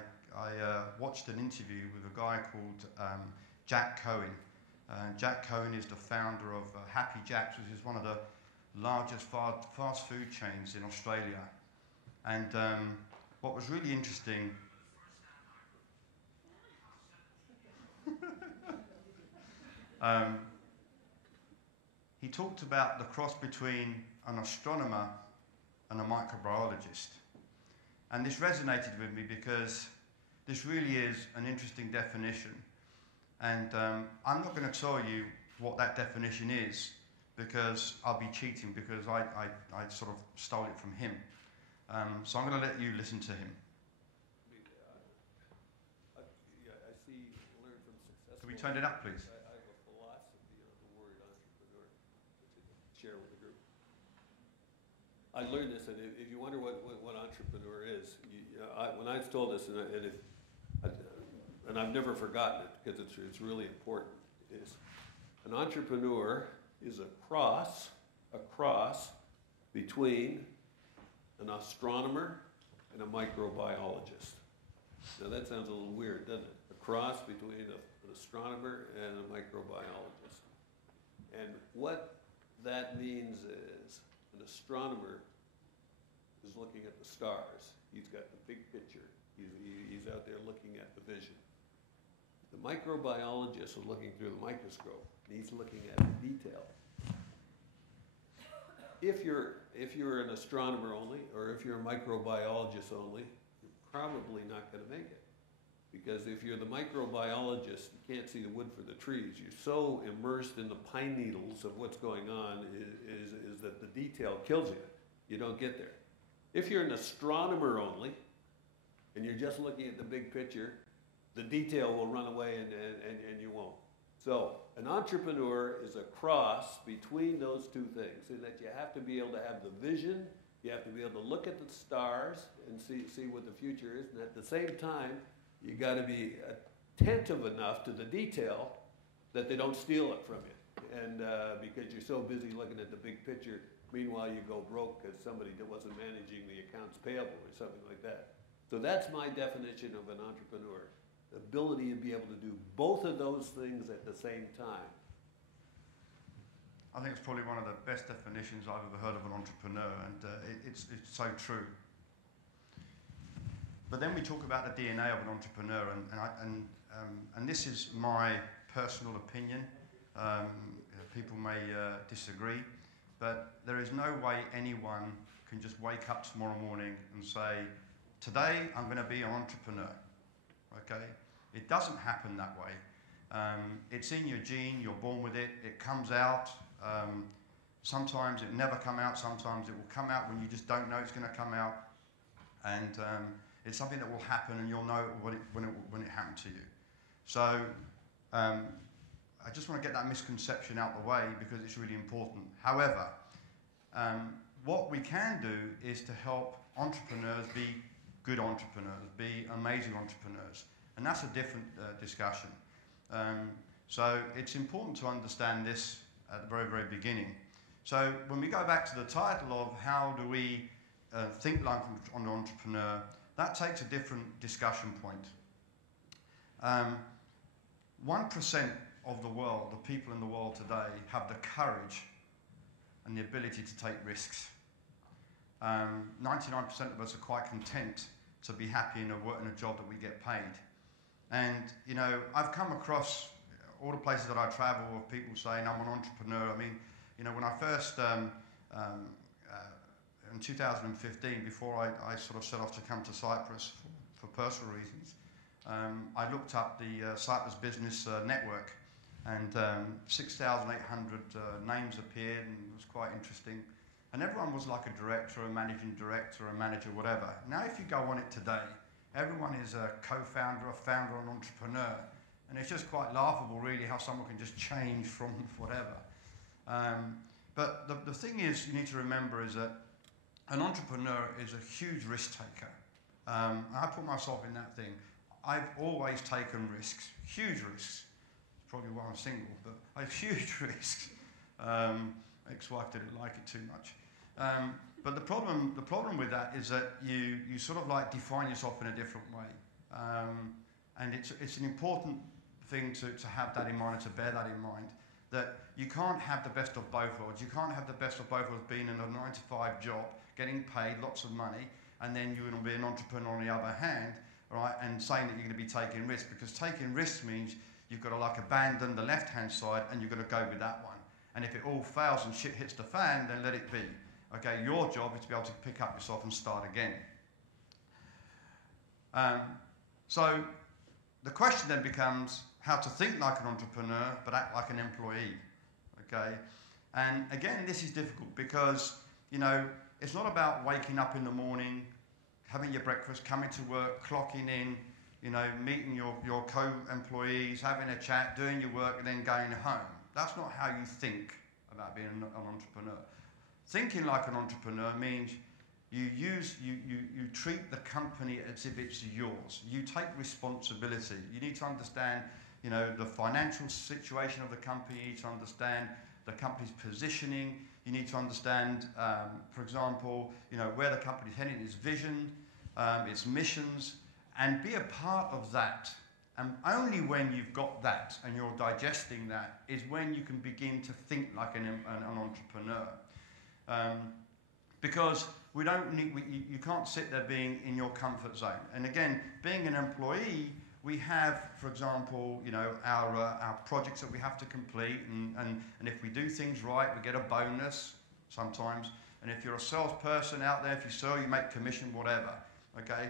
watched an interview with a guy called Jack Cohen. Jack Cohen is the founder of Happy Jack's, which is one of the largest fast food chains in Australia. And what was really interesting he talked about the cross between an astronomer and a microbiologist. And this resonated with me because this really is an interesting definition. And I'm not going to tell you what that definition is, because I'll be cheating, because I sort of stole it from him. So I'm going to let you listen to him. I see, learn from successful. Can we turn it up, please? I have a philosophy on the word entrepreneur, which I can share with the group. I learned this, and if you wonder what entrepreneur is, when I was told this, and I've never forgotten it because it's really important, is an entrepreneur is a cross between an astronomer and a microbiologist. Now that sounds a little weird, doesn't it? A cross between an astronomer and a microbiologist. And what that means is an astronomer is looking at the stars. He's got the big picture. He's out there looking at the vision. The microbiologist is looking through the microscope, and he's looking at the detail. If you're an astronomer only, or if you're a microbiologist only, you're probably not going to make it. Because if you're the microbiologist, you can't see the wood for the trees. You're so immersed in the pine needles of what's going on is that the detail kills you. You don't get there. If you're an astronomer only, and you're just looking at the big picture, the detail will run away and you won't. So an entrepreneur is a cross between those two things, in that you have to be able to have the vision, you have to be able to look at the stars and see what the future is, and at the same time, you got to be attentive enough to the detail that they don't steal it from you. And because you're so busy looking at the big picture, Meanwhile, you go broke because somebody that wasn't managing the accounts payable or something like that. So that's my definition of an entrepreneur. The ability to be able to do both of those things at the same time. I think it's probably one of the best definitions I've ever heard of an entrepreneur, and it's so true. But then we talk about the DNA of an entrepreneur, and this is my personal opinion. People may disagree, but there is no way anyone can just wake up tomorrow morning and say, today I'm going to be an entrepreneur. Okay? It doesn't happen that way. It's in your gene, you're born with it, it comes out. Sometimes it never comes out, sometimes it will come out when you just don't know it's going to come out. And it's something that will happen, and you'll know when it happened to you. So I just want to get that misconception out the way because it's really important. However, what we can do is to help entrepreneurs be good entrepreneurs, be amazing entrepreneurs. And that's a different discussion. So it's important to understand this at the very, very beginning. So when we go back to the title of how do we think like an entrepreneur, that takes a different discussion point. 1% of the world, the people in the world today, have the courage and the ability to take risks. 99% of us are quite content to be happy in a job that we get paid. And, you know, I've come across all the places that I travel of people saying I'm an entrepreneur. I mean, you know, when I first, in 2015, before I sort of set off to come to Cyprus for personal reasons, I looked up the Cyprus Business Network, and 6,800 names appeared, and it was quite interesting. And everyone was like a director, a managing director, a manager, whatever. Now, if you go on it today, everyone is a co-founder, a founder, an entrepreneur. And it's just quite laughable, really, how someone can just change from whatever. But the thing is, you need to remember is that an entrepreneur is a huge risk taker. I put myself in that thing. I've always taken risks, huge risks. It's probably why I'm single, but I have huge risks. Ex-wife didn't like it too much. But the problem with that is that you sort of like define yourself in a different way. And it's an important thing to have that in mind and to bear that in mind, that you can't have the best of both worlds. You can't have the best of both worlds being in a 9-to-5 job, getting paid lots of money, and then you're going to be an entrepreneur on the other hand, right, and saying that you're going to be taking risks, because taking risks means you've got to like abandon the left-hand side and you've got to go with that one. And if it all fails and shit hits the fan, then let it be. Okay, your job is to be able to pick up yourself and start again. So the question then becomes how to think like an entrepreneur but act like an employee. Okay, and again, this is difficult because, you know, it's not about waking up in the morning, having your breakfast, coming to work, clocking in, you know, meeting your co-employees, having a chat, doing your work, and then going home. That's not how you think about being an entrepreneur. Thinking like an entrepreneur means you treat the company as if it's yours. You take responsibility. You need to understand, you know, the financial situation of the company. You need to understand the company's positioning. You need to understand, for example, you know, where the company's heading, its vision, its missions, and be a part of that. And only when you've got that and you're digesting that is when you can begin to think like an entrepreneur. Because we don't need, you can't sit there being in your comfort zone. And again, being an employee, we have, for example, you know, our projects that we have to complete, and if we do things right, we get a bonus sometimes. And if you're a salesperson out there, if you sell, you make commission, whatever. Okay.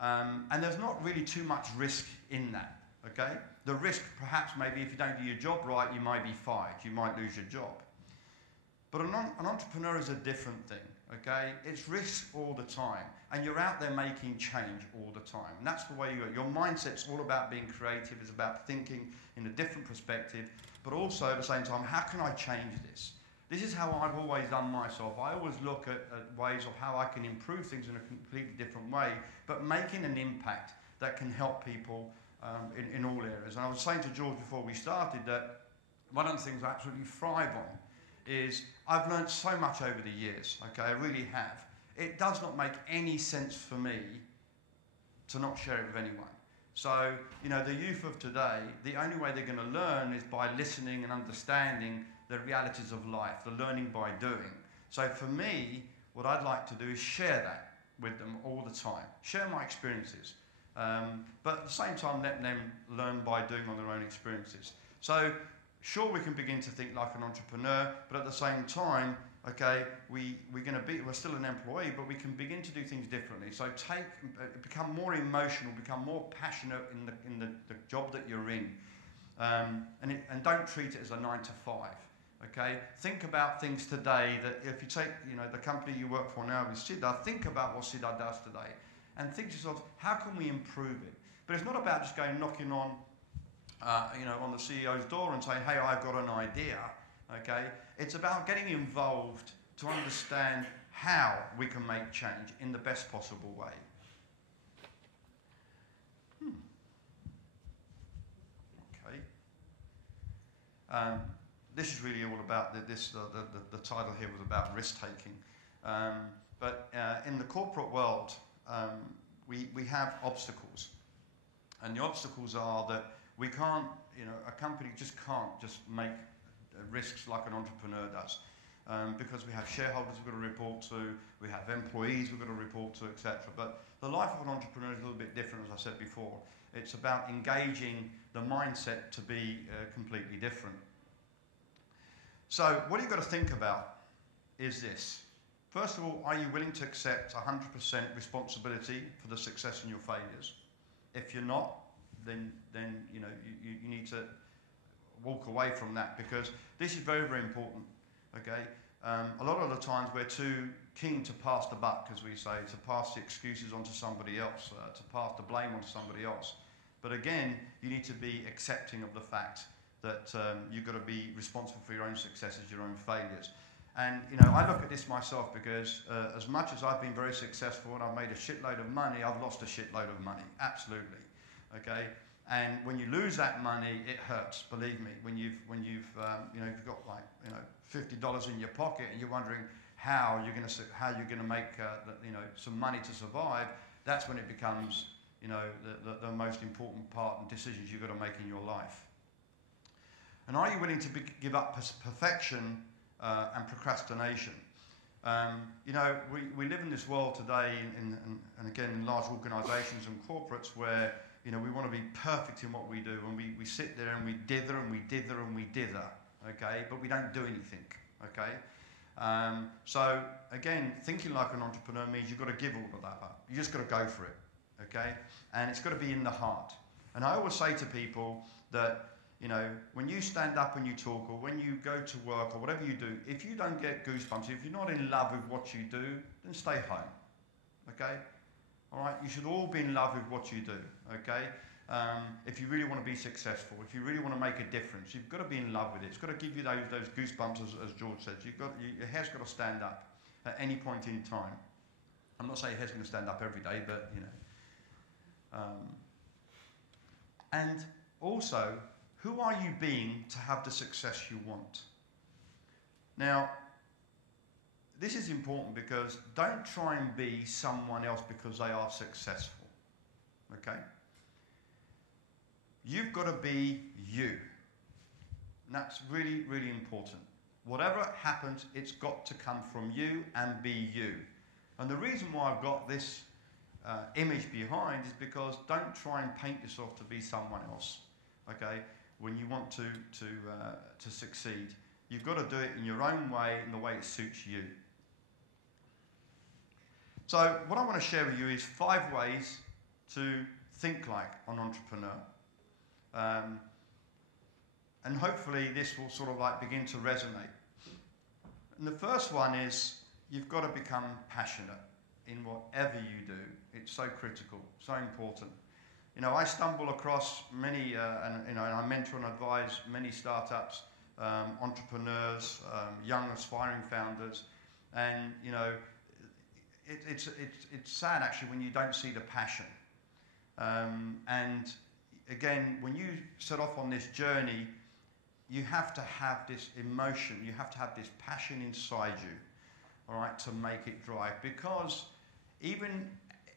And there's not really too much risk in that, okay? The risk perhaps maybe if you don't do your job right, you might be fired, you might lose your job. But an entrepreneur is a different thing, okay? It's risk all the time, and you're out there making change all the time. And that's the way your mindset's all about being creative, it's about thinking in a different perspective, but also at the same time, how can I change this? This is how I've always done myself. I always look at ways of how I can improve things in a completely different way, but making an impact that can help people in all areas. And I was saying to George before we started that one of the things I absolutely thrive on is I've learned so much over the years, okay, I really have. It does not make any sense for me to not share it with anyone. So, you know, the youth of today, the only way they're going to learn is by listening and understanding the realities of life, the learning by doing. So for me, what I'd like to do is share that with them all the time, share my experiences, but at the same time let them learn by doing on their own experiences. So sure, we can begin to think like an entrepreneur, but at the same time, okay, we're still an employee, but we can begin to do things differently. So become more emotional, become more passionate in the job that you're in, and don't treat it as a 9 to 5. Okay, think about things today that if you take, you know, the company you work for now with Sida, think about what Sida does today, and think to yourself, how can we improve it? But it's not about just going knocking on, you know, on the CEO's door and saying, hey, I've got an idea. Okay, it's about getting involved to understand how we can make change in the best possible way. Okay. This is really all about the title here was about risk taking, but in the corporate world, we have obstacles, and the obstacles are that we can't, you know, a company just can't just make risks like an entrepreneur does, because we have shareholders we've got to report to, we have employees we've got to report to, etc. But the life of an entrepreneur is a little bit different, as I said before. It's about engaging the mindset to be completely different. So what you've got to think about is this. First of all, are you willing to accept 100% responsibility for the success and your failures? If you're not, then you know you need to walk away from that, because this is very, very important. Okay, a lot of the times we're too keen to pass the buck, as we say, to pass the excuses onto somebody else, to pass the blame onto somebody else. But again, you need to be accepting of the fact that you've got to be responsible for your own successes, your own failures. And you know, I look at this myself, because as much as I've been very successful and I've made a shitload of money, I've lost a shitload of money, absolutely. Okay, and when you lose that money, it hurts. Believe me, when you've you know, if you've got like, you know, $50 in your pocket and you're wondering how you're going to make you know, some money to survive, that's when it becomes, you know, the most important part and decisions you've got to make in your life. And are you willing to give up perfection and procrastination? You know, we live in this world today, and again in large organisations and corporates, where you know we want to be perfect in what we do, and we sit there and we dither and we dither and we dither, okay, but we don't do anything, okay. So again, thinking like an entrepreneur means you've got to give all of that up. You just got to go for it, okay, and it's got to be in the heart. And I always say to people that, you know, when you stand up and you talk, or when you go to work, or whatever you do, if you don't get goosebumps, if you're not in love with what you do, then stay home, okay? All right, you should all be in love with what you do, okay? If you really want to be successful, if you really want to make a difference, you've got to be in love with it. It's got to give you those goosebumps, as George says. Your hair's got to stand up at any point in time. I'm not saying your hair's going to stand up every day, but, you know. And also, who are you being to have the success you want? Now, this is important, because don't try and be someone else because they are successful, okay? You've got to be you. And that's really, really important. Whatever happens, it's got to come from you and be you. And the reason why I've got this image behind is because don't try and paint yourself to be someone else, okay? When you want to succeed, you've got to do it in your own way, in the way it suits you. So what I want to share with you is 5 ways to think like an entrepreneur. And hopefully this will sort of like begin to resonate. And the first one is, you've got to become passionate in whatever you do. It's so critical, so important. You know, I stumble across many, and you know, I mentor and advise many startups, entrepreneurs, young aspiring founders, and you know, it's sad actually when you don't see the passion. And again, when you set off on this journey, you have to have this emotion, you have to have this passion inside you, all right, to make it drive. Because even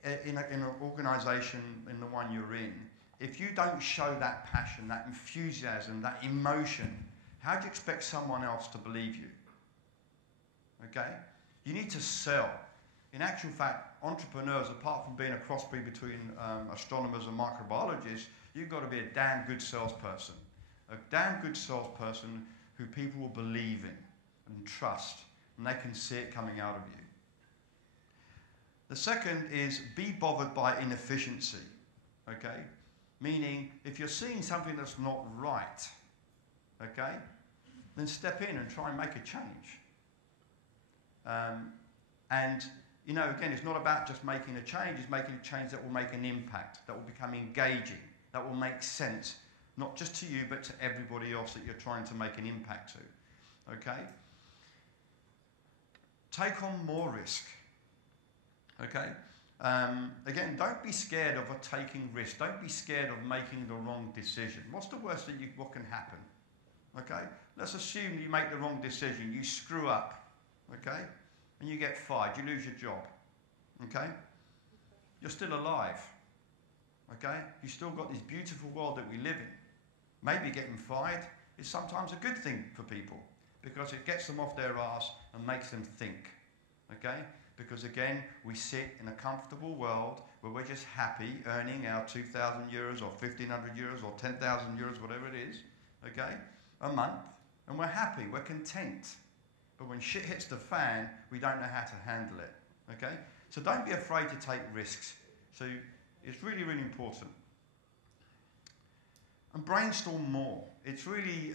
in an organisation, in the one you're in, if you don't show that passion, that enthusiasm, that emotion, how do you expect someone else to believe you? Okay? You need to sell. In actual fact, entrepreneurs, apart from being a crossbreed between astronomers and microbiologists, you've got to be a damn good salesperson. A damn good salesperson who people will believe in and trust, and they can see it coming out of you. The second is be bothered by inefficiency, okay? Meaning, if you're seeing something that's not right, okay, then step in and try and make a change. And, you know, again, it's not about just making a change, it's making a change that will make an impact, that will become engaging, that will make sense, not just to you, but to everybody else that you're trying to make an impact to, okay? Take on more risk, okay? Again, don't be scared of taking risks. Don't be scared of making the wrong decision. What's the worst that what can happen? Okay? Let's assume you make the wrong decision. You screw up, okay? And you get fired. You lose your job, okay? You're still alive, okay? You've still got this beautiful world that we live in. Maybe getting fired is sometimes a good thing for people because it gets them off their arse and makes them think, okay? Because again, we sit in a comfortable world where we're just happy earning our 2,000 euros or 1,500 euros or 10,000 euros, whatever it is, okay, a month, and we're happy, we're content. But when shit hits the fan, we don't know how to handle it, okay? So don't be afraid to take risks. So it's really, really important. And brainstorm more. It's really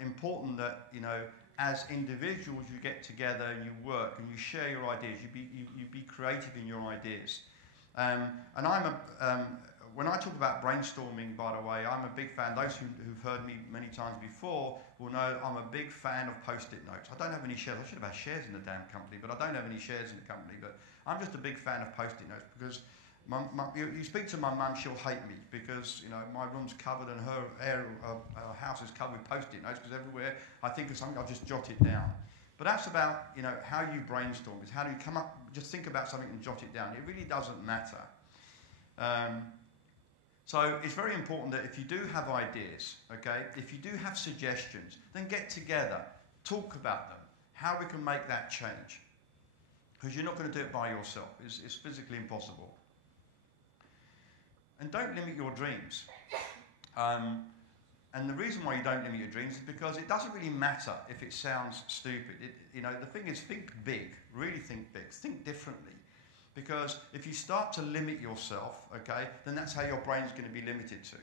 important that, you know, as individuals you get together and you work and you share your ideas, you be creative in your ideas. And when I talk about brainstorming, by the way, I'm a big fan. Those who've heard me many times before will know I'm a big fan of post-it notes. I don't have any shares. I should have had shares in the damn company, but I don't have any shares in the company. But I'm just a big fan of post-it notes because you speak to my mum, she'll hate me because, you know, my room's covered and her house is covered with post-it notes because everywhere I think of something, I'll just jot it down. But that's about, you know, how you brainstorm. Is how do you come up, just think about something and jot it down. It really doesn't matter. So it's very important that if you do have ideas, okay, if you do have suggestions, then get together, talk about them, how we can make that change. Because you're not going to do it by yourself. It's physically impossible. And don't limit your dreams. And the reason why you don't limit your dreams is because it doesn't really matter if it sounds stupid. You know, the thing is, think big, really think big, think differently. Because if you start to limit yourself, okay, then that's how your brain's going to be limited to.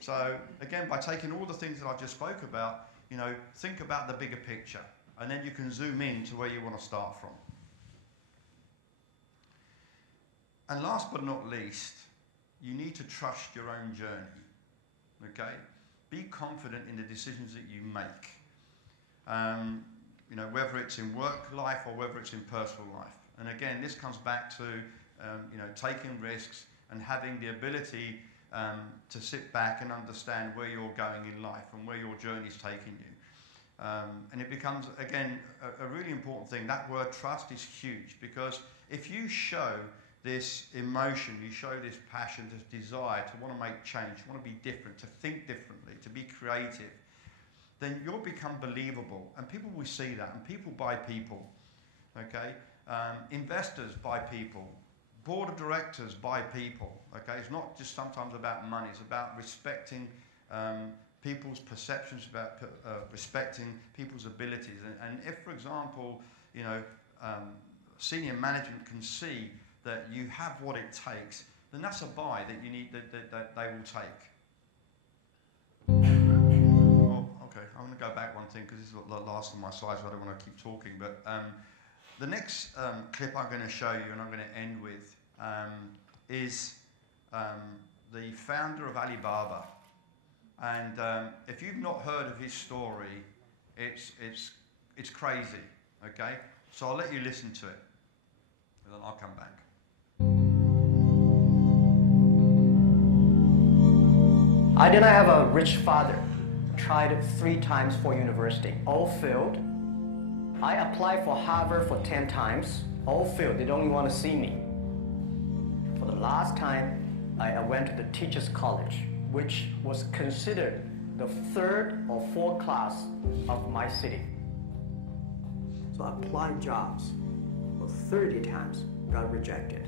So, again, by taking all the things that I just spoke about, you know, think about the bigger picture. And then you can zoom in to where you want to start from. And last but not least, you need to trust your own journey, okay? Be confident in the decisions that you make. You know, whether it's in work life or whether it's in personal life. And again, this comes back to, you know, taking risks and having the ability to sit back and understand where you're going in life and where your journey's taking you. And it becomes, again, a really important thing. That word trust is huge because if you show this emotion, you show this passion, this desire to want to make change, to want to be different, to think differently, to be creative, then you'll become believable. And people will see that, and people buy people, okay? Investors buy people. Board of directors buy people, okay? It's not just sometimes about money, it's about respecting people's perceptions, about respecting people's abilities. And if, for example, you know, senior management can see that you have what it takes, then that's a buy that you need, that they will take. Oh, okay, I'm going to go back one thing because this is the last of my slides, so I don't want to keep talking. But the next clip I'm going to show you, and I'm going to end with, is the founder of Alibaba. And if you've not heard of his story, it's crazy, okay? So I'll let you listen to it, and then I'll come back. I did not have a rich father. tried 3 times for university, all failed. I applied for Harvard for 10 times, all failed. They don't even want to see me. For the last time, I went to the Teachers College, which was considered the 3rd or 4th class of my city. So I applied jobs for 30 times, got rejected.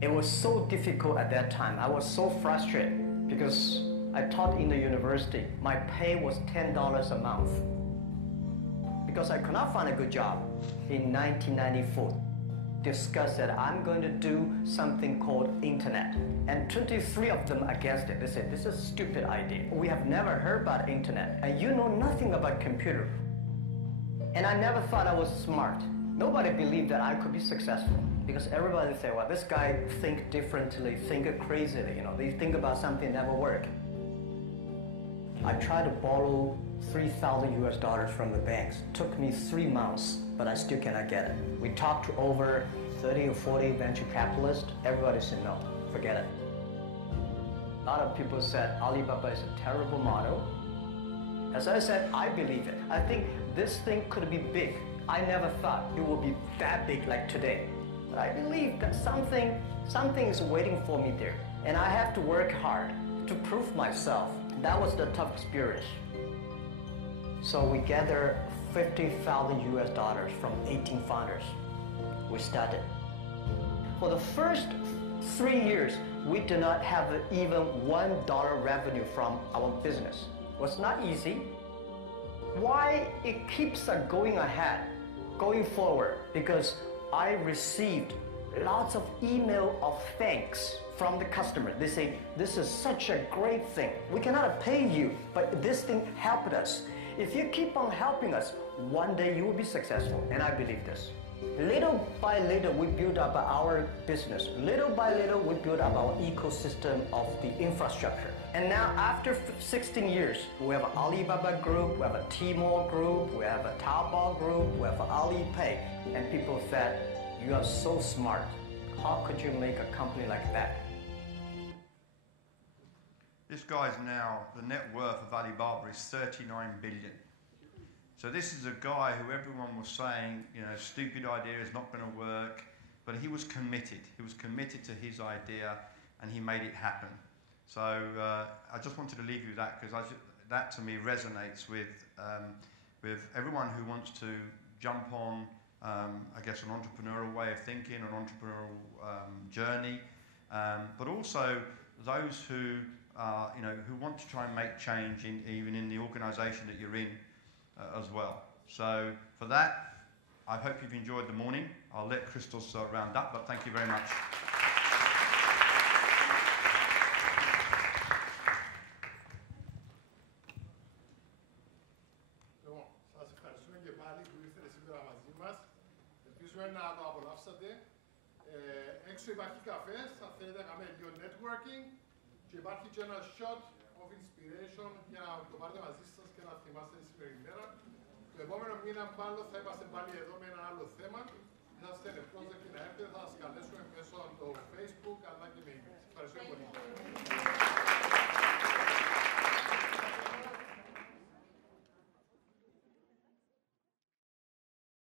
It was so difficult at that time. I was so frustrated because I taught in the university. My pay was $10 a month because I could not find a good job. In 1994, discussed that I'm going to do something called internet. And 23 of them against it. They said, this is a stupid idea. We have never heard about internet. And you know nothing about computer. And I never thought I was smart. Nobody believed that I could be successful. Because everybody said, well, this guy think differently, think crazily. You know, they think about something that never work. I tried to borrow $3,000 from the banks. Took me 3 months, but I still cannot get it. We talked to over 30 or 40 venture capitalists. Everybody said, no, forget it. A lot of people said Alibaba is a terrible model. As I said, I believe it. I think this thing could be big. I never thought it would be that big like today. But I believe that something is waiting for me there. And I have to work hard to prove myself. That was the tough experience. So we gathered $50,000 from 18 founders. We started. For the first 3 years, we did not have even $1 revenue from our business. It was not easy. Why it keeps going ahead, going forward? Because I received lots of email of thanks from the customer. They say, this is such a great thing. We cannot pay you, but this thing helped us. If you keep on helping us, one day you will be successful, and I believe this. Little by little, we build up our business. Little by little, we build up our ecosystem of the infrastructure. And now, after 16 years, we have an Alibaba group, we have a Tmall group, we have a Taobao group, we have an Alipay. And people said, you are so smart. How could you make a company like that? This guy's now, the net worth of Alibaba is 39 billion. So this is a guy who everyone was saying, you know, stupid idea is not going to work, but he was committed. He was committed to his idea, and he made it happen. So I just wanted to leave you with that, because that to me resonates with everyone who wants to jump on, I guess, an entrepreneurial way of thinking, an entrepreneurial journey, but also those who you know, who want to try and make change even in the organisation that you're in as well. So for that, I hope you've enjoyed the morning. I'll let Christos round up, but thank you very much. Σας ευχαριστούμε και πάλι που ήρθατε σήμερα μαζί μας. Ελπίζουμε να το απολαύσατε. Έξω υπάρχει καφές, αν θέλετε να κάνουμε λίγο networking. Και υπάρχει και ένα shot of inspiration για να το πάρετε μαζί σας και να θυμάστε τη σημερινή μέρα. Το επόμενο μήνα μάλλον θα είμαστε πάλι εδώ με ένα άλλο θέμα. Είσαστε ευπρόσδεκτοι να έρθετε, θα σας καλέσουμε.